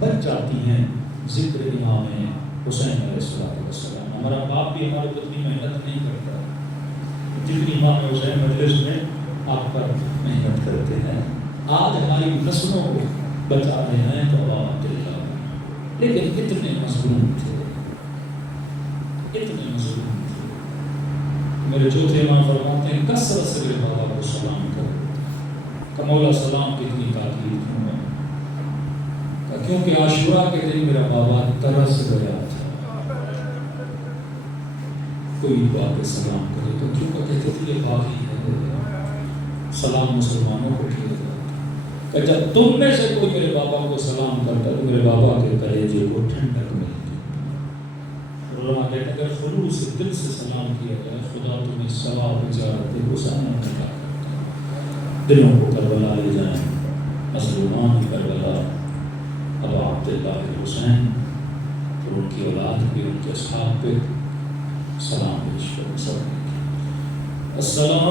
بچ جاتی ہیں ذکر امام حسین علیہ السلام، ہمارا باپ بھی ہمارے اتنی محنت نہیں کرتا جتنی امام حسین مجلس میں آپ پر محنت کرتے ہیں، آج ہماری نسلوں کو بچا رہے ہیں تو عوام دلّہ، لیکن اتنے مظلوم تھے، اتنے مظلوم تھے، میرے چوتھے امام فرماتے ہیں کثرت سے میرے بابا کو سلام کرو، کہ مولا سلام کتنی تاکید ہوں کیونکہ عاشورہ کے دن میرا بابا ترس گیا تھا، کوئی بات سلام کرے تو کیوں کہتے تھے یہ باقی ہے، سلام مسلمانوں کو کیا جاتا کہ جب تم میں سے کوئی میرے بابا کو سلام کرتا تو میرے بابا کے کلیجے کو ٹھنڈک ملتی، علماء کہتے ہیں اگر خلوص دل سے سلام کیا جائے خدا تمہیں ثواب اجارت حسین عطا کرتا ہے، دلوں کو کربلا لے جائیں، مظلومان کربلا ابا عبداللہ حسین اور ان کی اولاد بھی ان کے اصحاب پہ سلام پیش کرو، سب السلام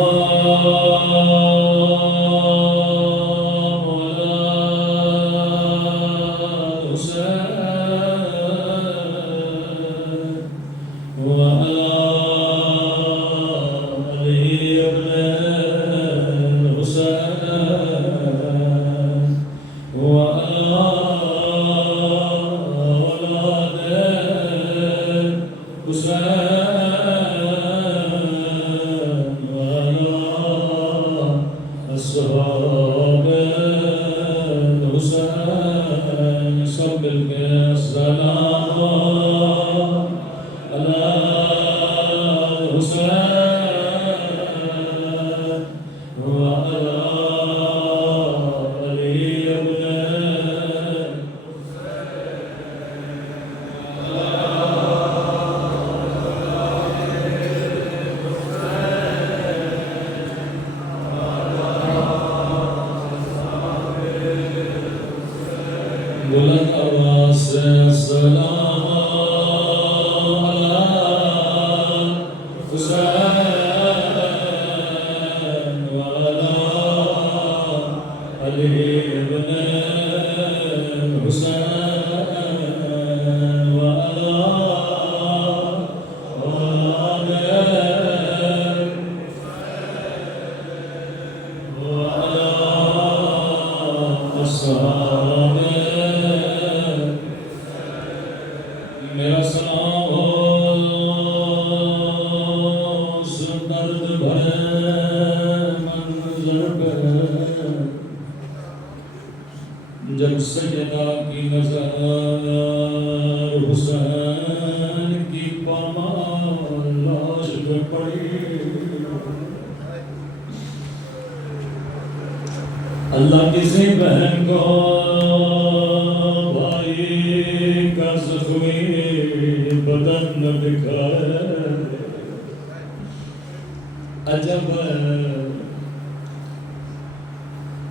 جب سجدہ کی نظر حسین کی پامال لاش پہ پڑی، اللہ کسی بہن کو بھائی کا زخمی بدن نہ دکھائے، عجب ہے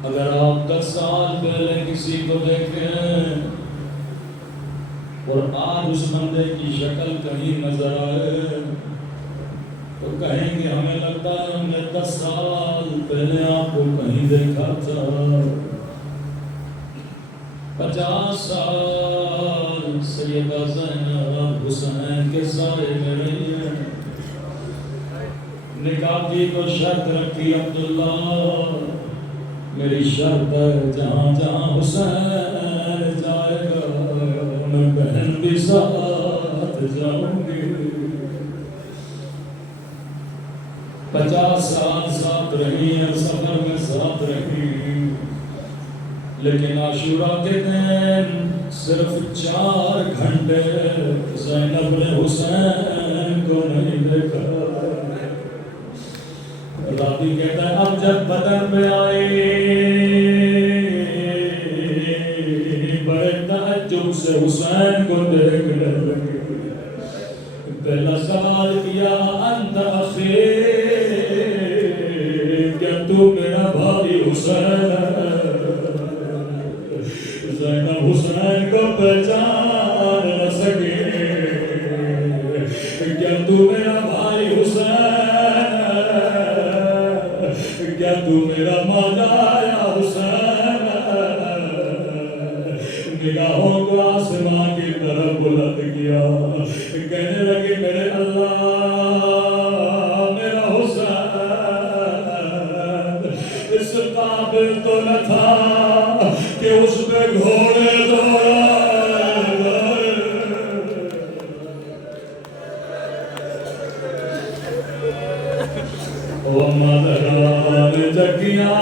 اگر آپ 10 سال پہلے کسی کو دیکھیں اور آج اس بندے کی شکل کہیں نظر آئے تو کہیں گے ہمیں لگتا ہے ہم نے 10 سال پہلے آپ کو کہیں دیکھا تھا۔ 50 سال سیدہ زینب حسین کے سائے میں رہی ہیں، نکاح کی تو شرط رکھی عبداللہ، میری شرط ہے جہاں جہاں حسین جائے گا میں بہن بھی ساتھ جاؤں گی۔ 50 سال ساتھ رہی ہیں، سفر میں ساتھ رہی، لیکن عاشورہ کے دن صرف 4 گھنٹے زینب نے حسین کو نہیں دیکھا۔ راوی کہتا ہے اب جب بدر میں آئی بڑے تعجب سے حسین کو دیکھنے لگی، پہلا سوال کیا انت اخی، کیا تو میرا بھائی حسین ہے؟ زینب حسین کو پہچان نہ سکی، کیا تو میرا بھائی حسین، کیا تو میرا ماجا یا حسین؟ نگاہوں کو آسمان کی طرف بلند کیا، کہنے لگے میرے اللہ میرا حسین اس قابل تو نہ تھا کہ اس پہ گھوڑے دوڑا۔ او مدران جگیاں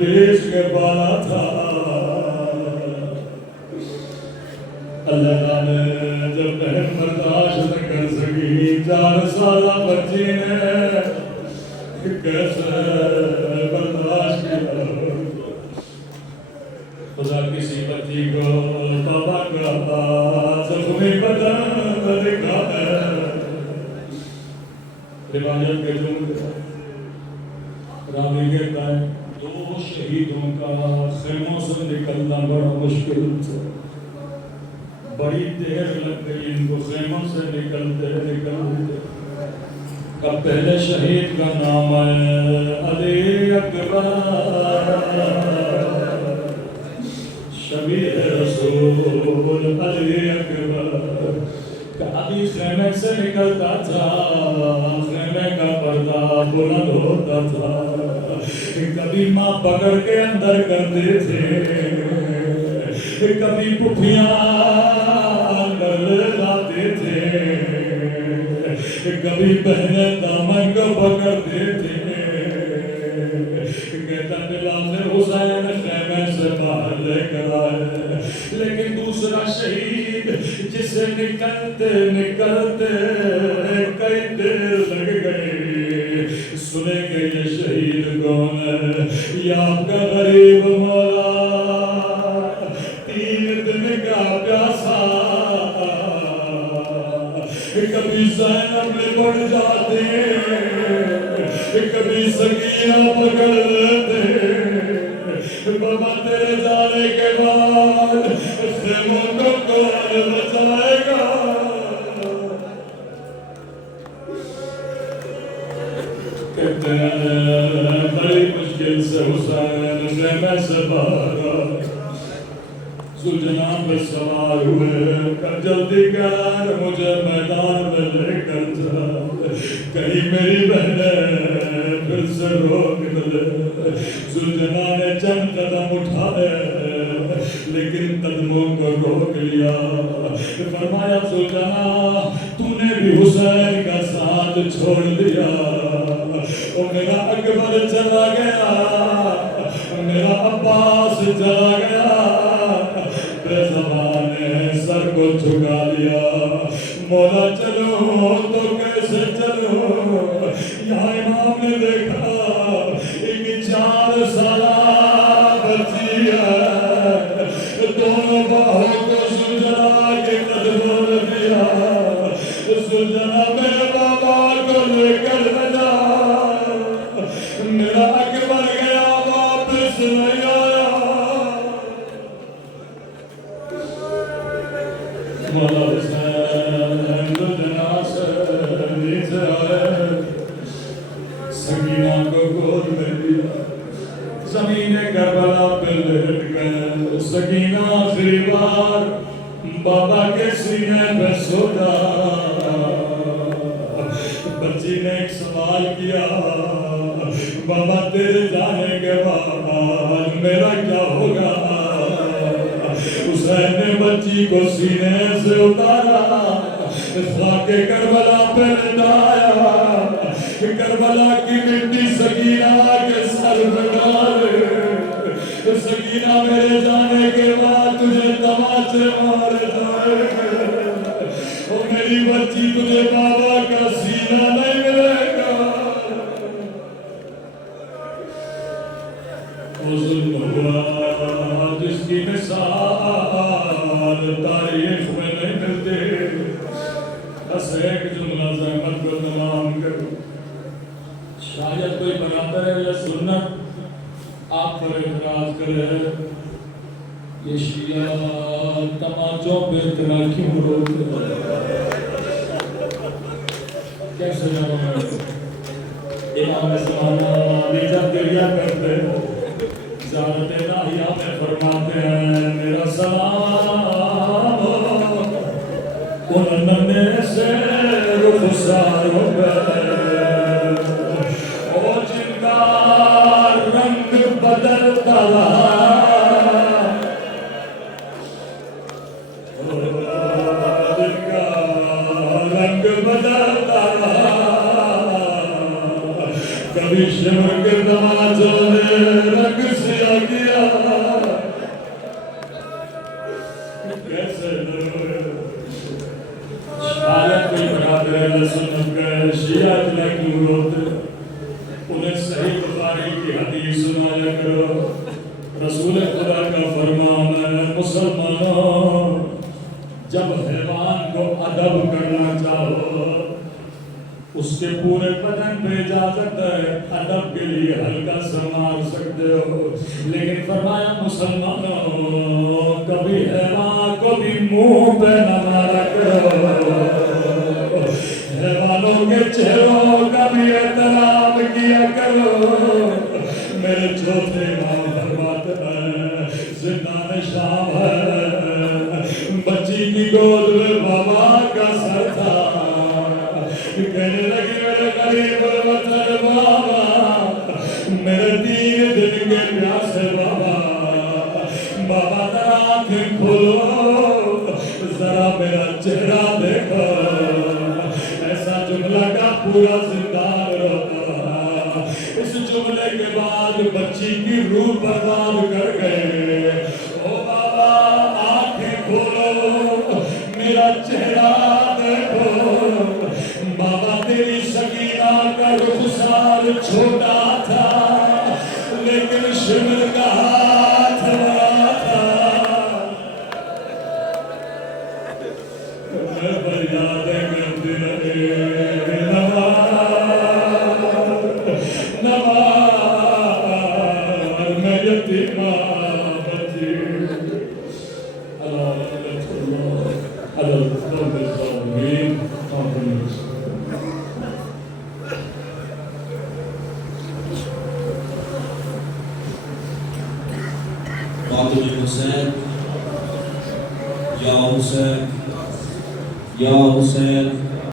پیش کے بالا تھا، اللہ نے جب بہن برداشت نہ کر سکی، 4 سالہ بچی نے کیسے برداشت کیا؟ خدا کسی بچی کو بابا کا زخمی بدن دکھا ہے۔ روایت کے جملے راوی کہتا ہے 2 شہیدوں کا خیموں سے نکلنا بڑا مشکل تھا، بڑی دیر لگ گئی ان کو خیموں سے نکلتے۔ اب پہلے شہید کا نام ہے علی اکبر، شبیہ رسول علی اکبر، ابھی خیمے سے نکلتا تھا، خیمے کا پردہ بلند ہوتا تھا، کبھی ماں پکڑ کے اندر کرتے تھے، کبھی پٹھیاں اندر لاتے تھے، کبھی بہنیں دامن کو پکڑتے تھے، کہتا بلال نے حسین خیمے سے باہر لے کر آئے، لیکن دوسرا شہید جسے نکلتے نکلتے کئی دیر لگ گئی، سنیں گے یہ شہید کون ہے؟ یہ آپ کا غریب مولا، 3 دن کا پیاسا، کبھی زینب لپٹ جاتے، کبھی سکینہ پکڑ لیتے، بابا تیرے جانے کے بعد خیموں کو کون بچائے گا؟ کہتے ہیں بڑی مشکل سے حسین خیمے سے باہر آئے، ذوالجلال پہ سوار ہوئے، کہ جلدی کر مجھے میدان میں لے کر جا، کہیں میری بہنیں پھر سے روک نہ لے۔ ذوالجلال نے چند قدم اٹھائے لیکن قدموں کو روک لیا، فرمایا ذوالجلال تو نے بھی حسین کا ساتھ چھوڑ دیا، اور میرا اکبر چلا گیا، میرا عباس چلا گیا، بے زبان نے سر کو جھکا دیا، مولا چلو تو کیسے چلو؟ یہاں امام نے دیکھا ایک 4 سالہ بچی ہے، دونوں باہوں کو ذوالجلال کے قدموں میں دیا، ذوالجلال میرے بابا کو لے کر جا، میرا اکبر گیا واپس نہیں آیا۔ مولا حسین ذوالجلال سے نیچے آئے، سکینہ کو گود میں لیا، زمین کربلا پہ لیٹ گئے، سکینہ آخری بار بابا کے سینے پہ سوتا، بچی نے ایک سوال کیا، بابا تیرے جانے کے بعد میرا کیا ہوگا؟ حسین نے بچی کو سینے سے اتارا، خاک کربلا پہ لٹایا، کربلا کی مٹی سکینہ کے سر پہ ڈالے، سکینہ میرے جانے کے بعد تجھے تماچے مارے جائے گے، اور میری بچی تجھے بابا کا سینہ نہیں ملے گا۔ وہ ظلم ہوا جس کی مثال تاریخ میں نہیں ملتے، بس ایک جملہ زحمت کو تمام کرو، شاید کوئی برابر ہے یا سنت آپ پر اعتراض کرے، یہ شیعہ تماچوں پہ اتنا کیوں روتے ہیں؟ کیسے جاؤں میں امام زمانہ بھی جب گریہ کرتے زیارت الہیہ میں فرماتے ہیں میرا سلام ان ننے سے رخساروں پہ اور جن کا رنگ بدلتا رہا، جن کا رنگ بدلتا رہا، کبھی شمر کے تماچوں نے رنگ سیاہ کیا، کیسے شاید کوئی برادر اہل سنت کا شیعہ اتنا کیوں روتے؟ انہیں صحیح بخاری کی حدیث سنایا کرو، رسول خدا کا فرمان ہے مسلمانوں جب حیوان کو ادب کرنا چاہو اس کے پورے بدن پہ اجازت ہے، ادب کے لیے ہلکا سا مار سکتے ہو، لیکن فرمایا مسلمانوں کبھی حیوان کو بھی منہ پہ نہ مارا کرو، حیوانوں کے چہروں کا بھی احترام کیا کرو۔ میرے چھوٹے امام فرماتے ہیں زندان شام ہے، بچی کی گود میں بابا کا سر تھا، کہنے لگی میرے غریب وطن بابا، میرے بعد بچی کی روح برباد کر گئے. او بابا آنکھیں کھولو میرا چہرہ دیکھو. بابا تیری سکینہ کا رخسار چھوٹا تھا لیکن شمر کا ہاتھ بڑا تھا. میں فریادیں کرتے رہے نوار میں یتیمہ بچی. اللہ فاطمہ حسین یا حسین یا حسین